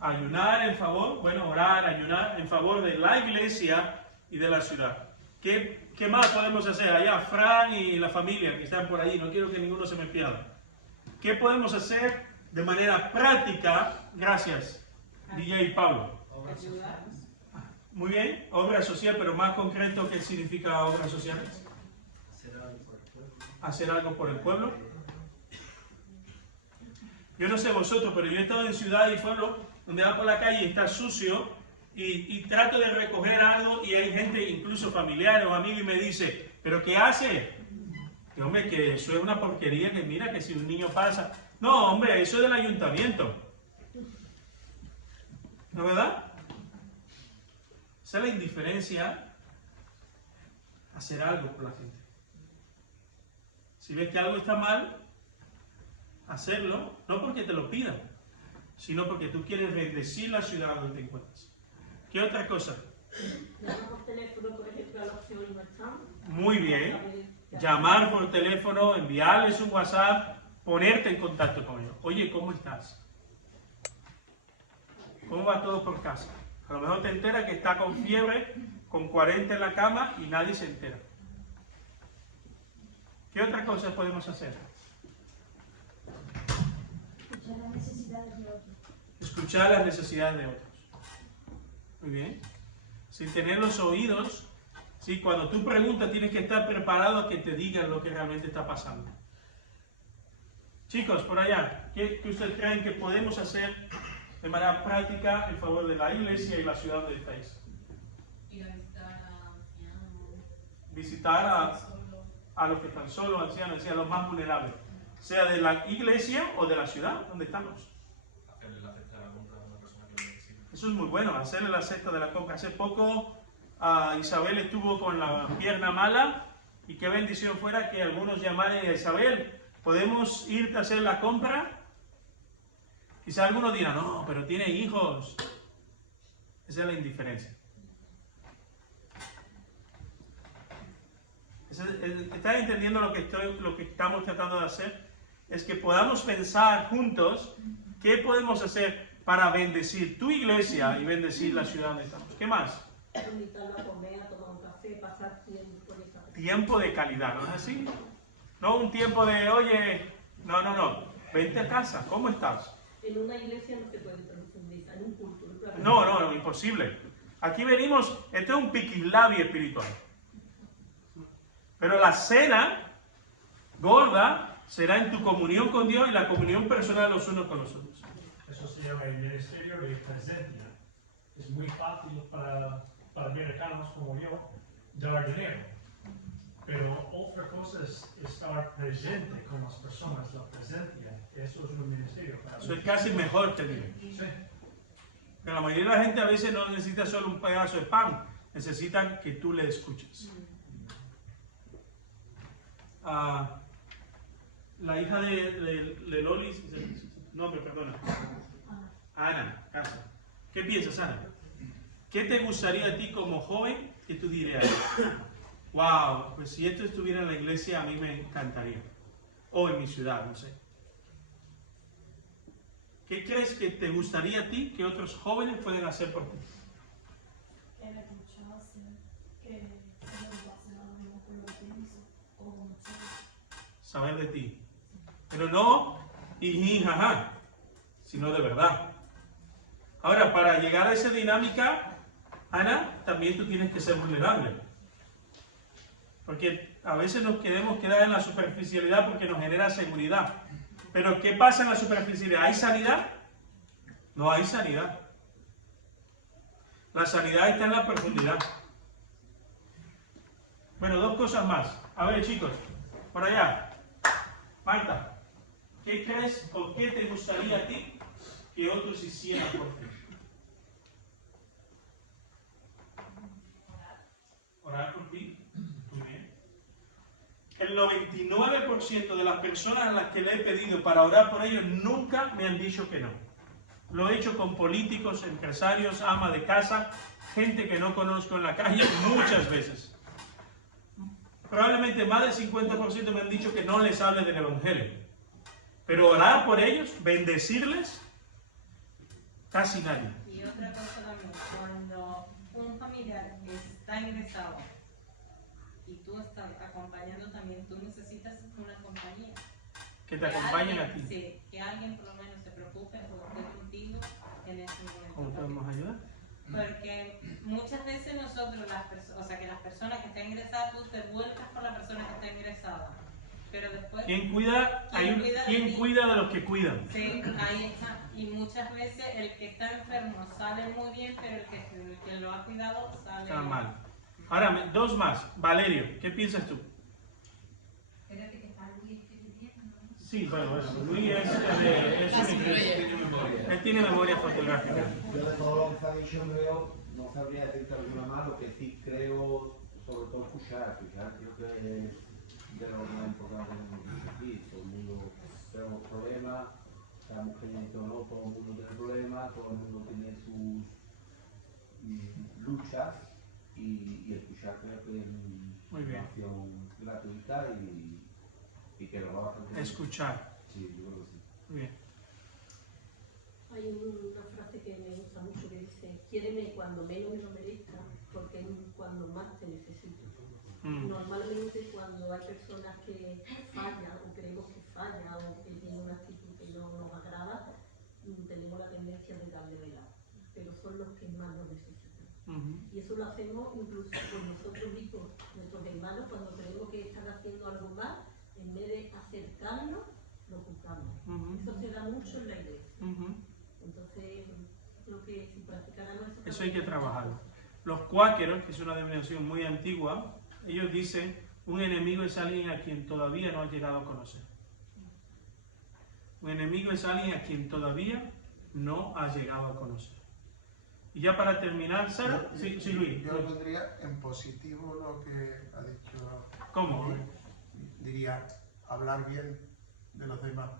Ayunar en favor, bueno, orar, ayunar en favor de la iglesia y de la ciudad. ¿Qué más podemos hacer? Allá, Fran y la familia que están por allí, no quiero que ninguno se me pierda. ¿Qué podemos hacer de manera práctica? Gracias, DJ Pablo. Muy bien, obra social, pero más concreto, ¿qué significa obras sociales? Hacer algo por el pueblo. Yo no sé vosotros, pero yo he estado en ciudad y pueblo donde va por la calle y está sucio y trato de recoger algo y hay gente, incluso familiares o amigos, y me dice, ¿pero qué hace? Que hombre, que eso es una porquería, que mira, que si un niño pasa... No, hombre, eso es del ayuntamiento. ¿No es verdad? Esa es la indiferencia, hacer algo por la gente. Si ves que algo está mal, hacerlo, no porque te lo pidan, sino porque tú quieres bendecir la ciudad donde te encuentras. ¿Qué otra cosa? Llamar por teléfono, por ejemplo, a los que hoy no están. Muy bien. Llamar por teléfono, enviarles un WhatsApp, ponerte en contacto con ellos. Oye, ¿cómo estás? ¿Cómo va todo por casa? A lo mejor te enteras que está con fiebre, con 40 en la cama y nadie se entera. ¿Qué otra cosa podemos hacer? Escuchar las necesidades de otros. Escuchar las necesidades de otros. Muy bien. Sin tener los oídos, ¿sí? Cuando tú preguntas tienes que estar preparado a que te digan lo que realmente está pasando. Chicos, por allá, ¿qué ustedes creen que podemos hacer de manera práctica en favor de la iglesia y la ciudad donde estáis? Ir a visitar a ancianos. Visitar a los que están solos, ancianos, a los más vulnerables, sea de la iglesia o de la ciudad donde estamos. Hacerle la cesta de la compra a una persona que lo necesita. Eso es muy bueno, hacerle la cesta de la compra. Hace poco Isabel estuvo con la pierna mala y qué bendición fuera que algunos llamaran a Isabel, ¿podemos ir a hacer la compra? Quizá algunos dirán, no, pero tiene hijos. Esa es la indiferencia. ¿Están entendiendo lo que estamos tratando de hacer? Es que podamos pensar juntos qué podemos hacer para bendecir tu iglesia y bendecir la ciudad donde estamos. ¿Qué más? Invitarlo a comer, a tomar un café, pasar tiempo con esa persona. Tiempo de calidad, ¿no es así? No un tiempo de, oye, no, vente a casa, ¿cómo estás? En una iglesia no se puede profundizar, en un culto. No, imposible. Aquí venimos, esto es un piquislabi espiritual. Pero la cena gorda será en tu comunión con Dios y la comunión personal los unos con los otros. Eso se llama el ministerio de presencia. Es muy fácil para americanos como yo dar dinero. Pero otra cosa es estar presente con las personas, la presencia. Eso es un ministerio. Eso es casi mejor que el dinero. Sí. Pero la mayoría de la gente a veces no necesita solo un pedazo de pan, necesitan que tú le escuches. La hija de Loli, nombre, perdona. Ana, casa. ¿Qué piensas, Ana? ¿Qué te gustaría a ti como joven que tú dirías? Wow, pues si esto estuviera en la iglesia a mí me encantaría. O en mi ciudad, no sé. ¿Qué crees que te gustaría a ti que otros jóvenes pueden hacer por ti? Que me escuchasen, que se me pasen a lo mismo con lo que pienso, o mucho. Saber de ti. Pero no jaja, sino de verdad. Ahora, para llegar a esa dinámica, Ana, también tú tienes que ser vulnerable. Porque a veces nos queremos quedar en la superficialidad porque nos genera seguridad. Pero ¿qué pasa en la superficialidad? ¿Hay sanidad? No hay sanidad. La sanidad está en la profundidad. Bueno, dos cosas más. A ver, chicos, por allá. Marta, ¿qué crees o qué te gustaría a ti que otros hicieran por ti? Orar por ti. Muy bien. El 99% de las personas a las que le he pedido para orar por ellos nunca me han dicho que no. Lo he hecho con políticos, empresarios, ama de casa, gente que no conozco en la calle muchas veces. Probablemente más del 50% me han dicho que no les hable del Evangelio. Pero orar por ellos, bendecirles, casi nadie. Y otra cosa también, cuando un familiar está ingresado y tú estás acompañando también, tú necesitas una compañía. Que te acompañen a ti. Sí, que alguien por lo menos se preocupe o esté contigo en ese momento. ¿Cómo podemos ayudar? Porque muchas veces nosotros, que las personas que están ingresadas, tú te vuelcas con la persona que está ingresada. Pero después... ¿Quién cuida? ¿Quién cuida de los que cuidan? Sí, ahí está. Y muchas veces el que está enfermo sale muy bien, pero el que lo ha cuidado sale Está mal. Ahora, dos más. Valerio, ¿qué piensas tú? Espérate que está Luis pidiendo, ¿no? Sí, bueno, Luis él tiene memoria fotográfica. Yo de todo lo que se ha dicho creo, no sabría decirte alguna más, lo que sí creo, sobre todo escuchar creo que es de lo más importante que hemos dicho aquí. Todo el mundo tenemos problemas, seamos creyentes o no, todo el mundo tiene problemas, todo el mundo tiene sus luchas y escuchar creo que es Muy bien. una acción gratuita y que lo va a hacer. Escuchar. Sí, yo creo que sí. Muy bien. Hay una frase que me gusta mucho que dice, quiéreme cuando menos me lo merezca, porque es cuando más te necesito. Normalmente cuando hay personas que fallan o creemos que fallan o que tienen una actitud que no nos agrada, tenemos la tendencia de darle de lado, pero son los que más nos necesitan. Y eso lo hacemos incluso con nosotros mismos, nuestros hermanos, cuando creemos que están haciendo algo mal, en vez de acercarnos, lo juzgamos. Eso se da mucho en la iglesia. Entonces, creo que si practicáramos Eso hay que trabajarlo. Los cuáqueros, que es una denominación muy antigua, ellos dicen, un enemigo es alguien a quien todavía no has llegado a conocer. Un enemigo es alguien a quien todavía no has llegado a conocer. Y ya para terminar, Sara, sí, Luis. Yo lo pondría en positivo lo que ha dicho. ¿Cómo? Diría, hablar bien de los demás.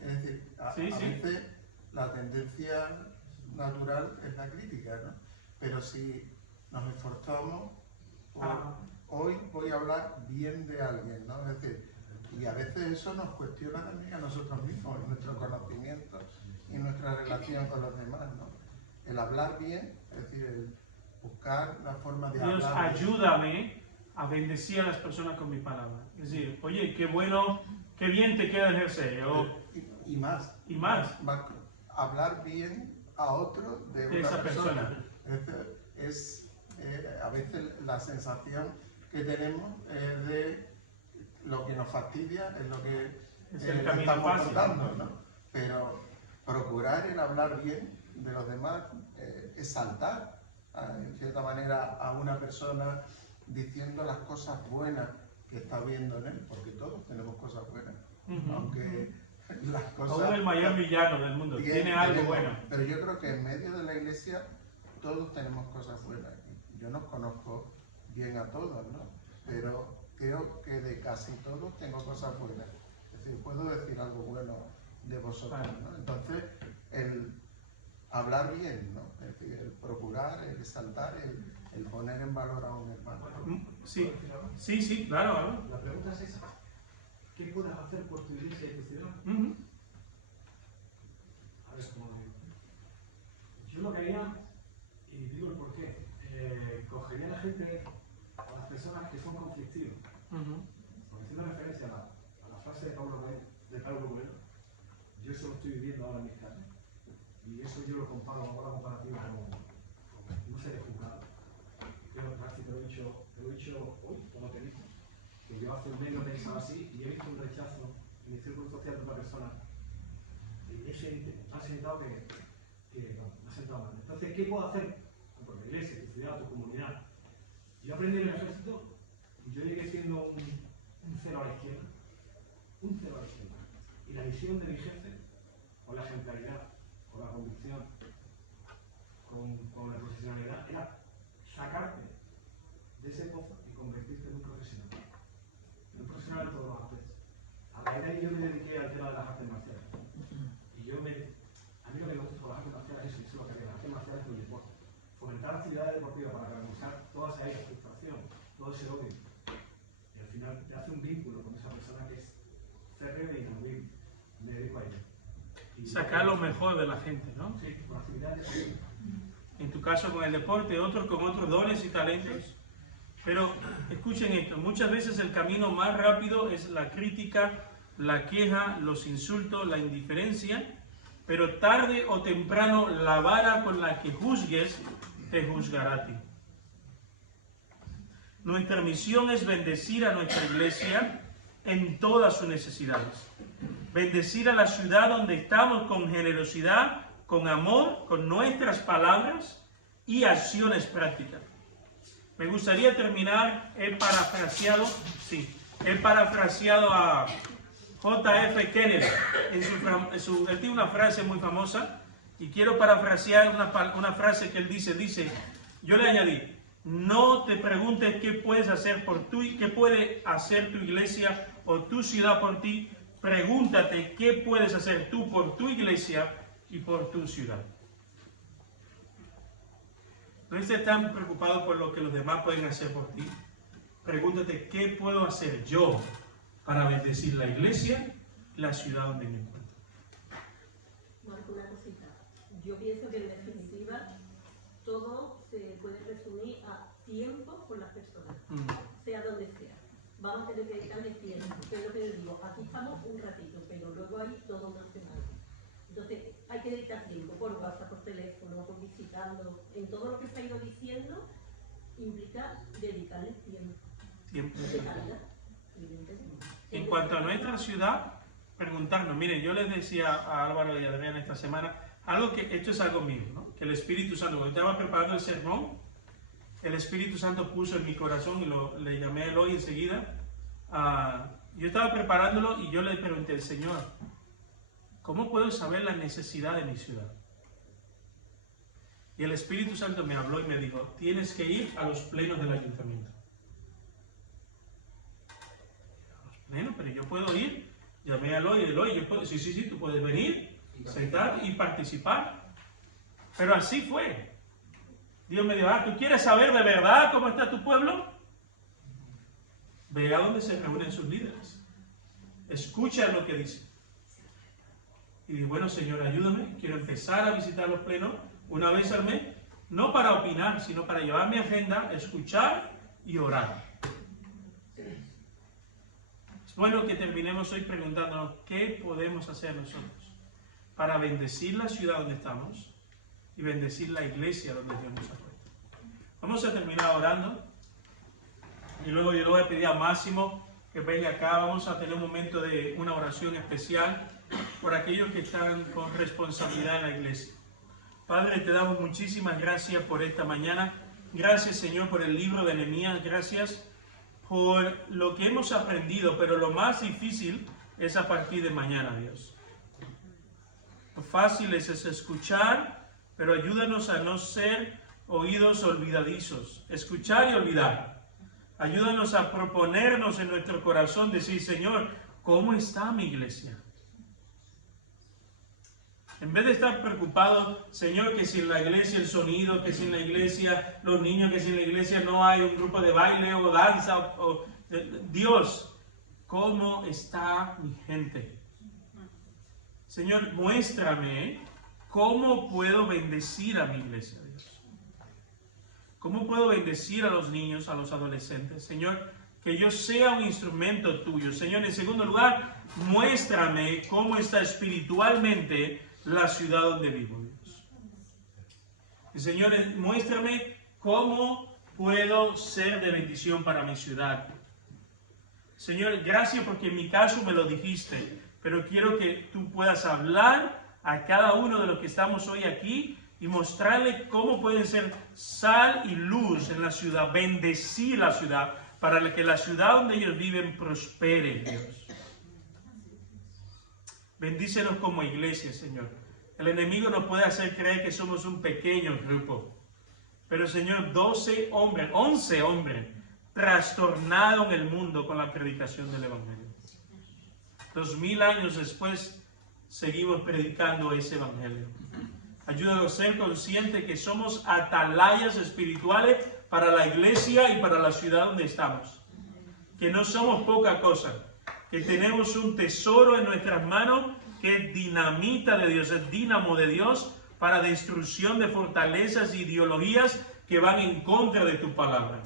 Es decir, a Sí. veces la tendencia natural es la crítica, ¿no? Pero si nos esforzamos, hoy voy a hablar bien de alguien, ¿no? Es decir, y a veces eso nos cuestiona también a nosotros mismos, nuestro conocimiento y nuestra relación con los demás, ¿no? El hablar bien, es decir, el buscar la forma de Dios, hablar. ayúdame a bendecir a las personas con mi palabra. Es decir, oye, qué bueno, qué bien te queda el jersey. Y más. Y más. Hablar bien a otro de una esa persona. A veces la sensación que tenemos es de lo que nos fastidia, es lo que es el camino estamos fácil, cortando, ¿no? Pero procurar el hablar bien de los demás es saltar, en cierta manera, a una persona diciendo las cosas buenas que está viendo en él, porque todos tenemos cosas buenas, aunque las cosas... Como el mayor villano del mundo, tiene algo bueno. Pero yo creo que en medio de la iglesia todos tenemos cosas buenas. Yo no conozco bien a todos, ¿no? Pero creo que de casi todos tengo cosas buenas. Es decir, puedo decir algo bueno de vosotros, ¿no? Entonces, el hablar bien, ¿no? Es decir, el procurar, el exaltar, el poner en valor a un hermano. Sí, claro. La pregunta es esa. ¿Qué puedes hacer por tu iglesia y tu ciudad? A ver cómo lo digo. Yo lo que haría, y digo el porqué, cogería a la gente, a las personas que son conflictivas. Porque haciendo referencia a la frase de Pablo Coelho, yo eso lo estoy viviendo ahora en mis casas. Y eso yo lo comparo, hago la comparativa con un ser juzgado. Creo que te lo he dicho hoy, cuando te digo, que yo hace un mes lo pensaba así y he visto un rechazo en mi círculo social de una persona y me ha sentado me ha sentado mal. Entonces, ¿qué puedo hacer por la iglesia, tu ciudad, tu comunidad? Yo aprendí en el ejército y yo llegué siendo un cero a la izquierda. Un cero a la izquierda. Y la misión de mi jefe, con la ejemplaridad, con la convicción, con la profesionalidad, era sacarte de ese pozo y convertirte en un profesional. Un profesional en todos los aspectos. A raíz de ahí yo me dediqué al tema de las artes marciales. Y a mí lo que me gusta con las artes marciales es eso, lo que las artes marciales es mi deporte. Fomentar actividades deportivas para canalizar toda esa frustración, todo ese odio. Y al final te hace un vínculo con esa persona que es férrea e inamovible. Me dedico a ello. Sacar lo mejor de la gente, ¿no? Sí, con actividades. En tu caso con el deporte, otros con otros dones y talentos. Pero escuchen esto, muchas veces el camino más rápido es la crítica, la queja, los insultos, la indiferencia, pero tarde o temprano la vara con la que juzgues te juzgará a ti. Nuestra misión es bendecir a nuestra iglesia en todas sus necesidades. Bendecir a la ciudad donde estamos con generosidad, con amor, con nuestras palabras y acciones prácticas. Me gustaría terminar, he parafraseado a J.F. Kennedy. Él tiene una frase muy famosa y quiero parafrasear una frase que él dice, yo le añadí, no te preguntes qué puedes hacer qué puede hacer tu iglesia o tu ciudad por ti, pregúntate qué puedes hacer tú por tu iglesia y por tu ciudad. No estés tan preocupado por lo que los demás pueden hacer por ti. Pregúntate qué puedo hacer yo para bendecir la iglesia y la ciudad donde me encuentro. Marco, una cosita. Yo pienso que en definitiva todo se puede resumir a tiempo con las personas, sea donde sea. Vamos a tener que dedicarle tiempo, que es lo que les digo. Aquí estamos un ratito, pero luego hay todo una semana. Entonces, hay que dedicar tiempo por WhatsApp, por teléfono, por visitarlo. En todo lo que se ha ido diciendo, implica dedicarle tiempo. De calidad, evidentemente. En cuanto a nuestra ciudad, preguntarnos, miren, yo les decía a Álvaro y a Adrián esta semana, esto es algo mío, ¿no? Que el Espíritu Santo, cuando estaba preparando el sermón, el Espíritu Santo puso en mi corazón y le llamé a Eloy enseguida. Yo estaba preparándolo y yo le pregunté al Señor, ¿cómo puedo saber la necesidad de mi ciudad? Y el Espíritu Santo me habló y me dijo, tienes que ir a los plenos del ayuntamiento. A los plenos, pero yo puedo ir. Llamé a Eloy, yo puedo, sí, tú puedes venir, sentar y participar. Pero así fue. Dios me dijo, ¿tú quieres saber de verdad cómo está tu pueblo? Ve a donde se reúnen sus líderes. Escucha lo que dicen. Y dije, bueno, Señor, ayúdame. Quiero empezar a visitar los plenos una vez al mes, no para opinar, sino para llevar mi agenda, escuchar y orar. Es bueno que terminemos hoy preguntándonos qué podemos hacer nosotros para bendecir la ciudad donde estamos y bendecir la iglesia donde Dios nos ha puesto. Vamos a terminar orando y luego yo le voy a pedir a Máximo que venga acá. Vamos a tener un momento de una oración especial por aquellos que están con responsabilidad en la iglesia. Padre, te damos muchísimas gracias por esta mañana. Gracias, Señor, por el libro de Nehemías. Gracias por lo que hemos aprendido, pero lo más difícil es a partir de mañana, Dios. Lo fácil es escuchar, pero ayúdanos a no ser oídos olvidadizos. Escuchar y olvidar. Ayúdanos a proponernos en nuestro corazón, decir, Señor, ¿cómo está mi iglesia? En vez de estar preocupado, Señor, que si en la iglesia el sonido, que si en la iglesia los niños, que si en la iglesia no hay un grupo de baile o danza, Dios, ¿cómo está mi gente? Señor, muéstrame cómo puedo bendecir a mi iglesia, Dios. ¿Cómo puedo bendecir a los niños, a los adolescentes? Señor, que yo sea un instrumento tuyo. Señor, en segundo lugar, muéstrame cómo está espiritualmente la ciudad donde vivo, Dios. Y Señor, muéstrame cómo puedo ser de bendición para mi ciudad. Señor, gracias porque en mi caso me lo dijiste, pero quiero que tú puedas hablar a cada uno de los que estamos hoy aquí y mostrarle cómo pueden ser sal y luz en la ciudad, bendecir la ciudad, para que la ciudad donde ellos viven prospere, Dios. Bendícenos como iglesia, Señor. El enemigo nos puede hacer creer que somos un pequeño grupo. Pero, Señor, 11 hombres trastornaron el mundo con la predicación del Evangelio. 2000 años después, seguimos predicando ese Evangelio. Ayúdanos a ser conscientes que somos atalayas espirituales para la iglesia y para la ciudad donde estamos. Que no somos poca cosa. Que tenemos un tesoro en nuestras manos que es dinamita de Dios, es dínamo de Dios para destrucción de fortalezas e ideologías que van en contra de tu palabra.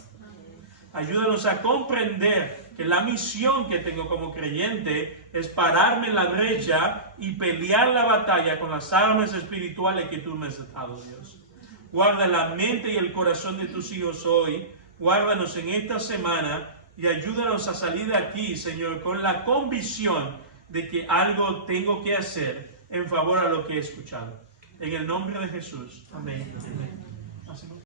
Ayúdanos a comprender que la misión que tengo como creyente es pararme en la brecha y pelear la batalla con las armas espirituales que tú me has dado, Dios. Guarda la mente y el corazón de tus hijos hoy, guárdanos en esta semana y ayúdanos a salir de aquí, Señor, con la convicción de que algo tengo que hacer en favor a lo que he escuchado. En el nombre de Jesús. Amén. Amén.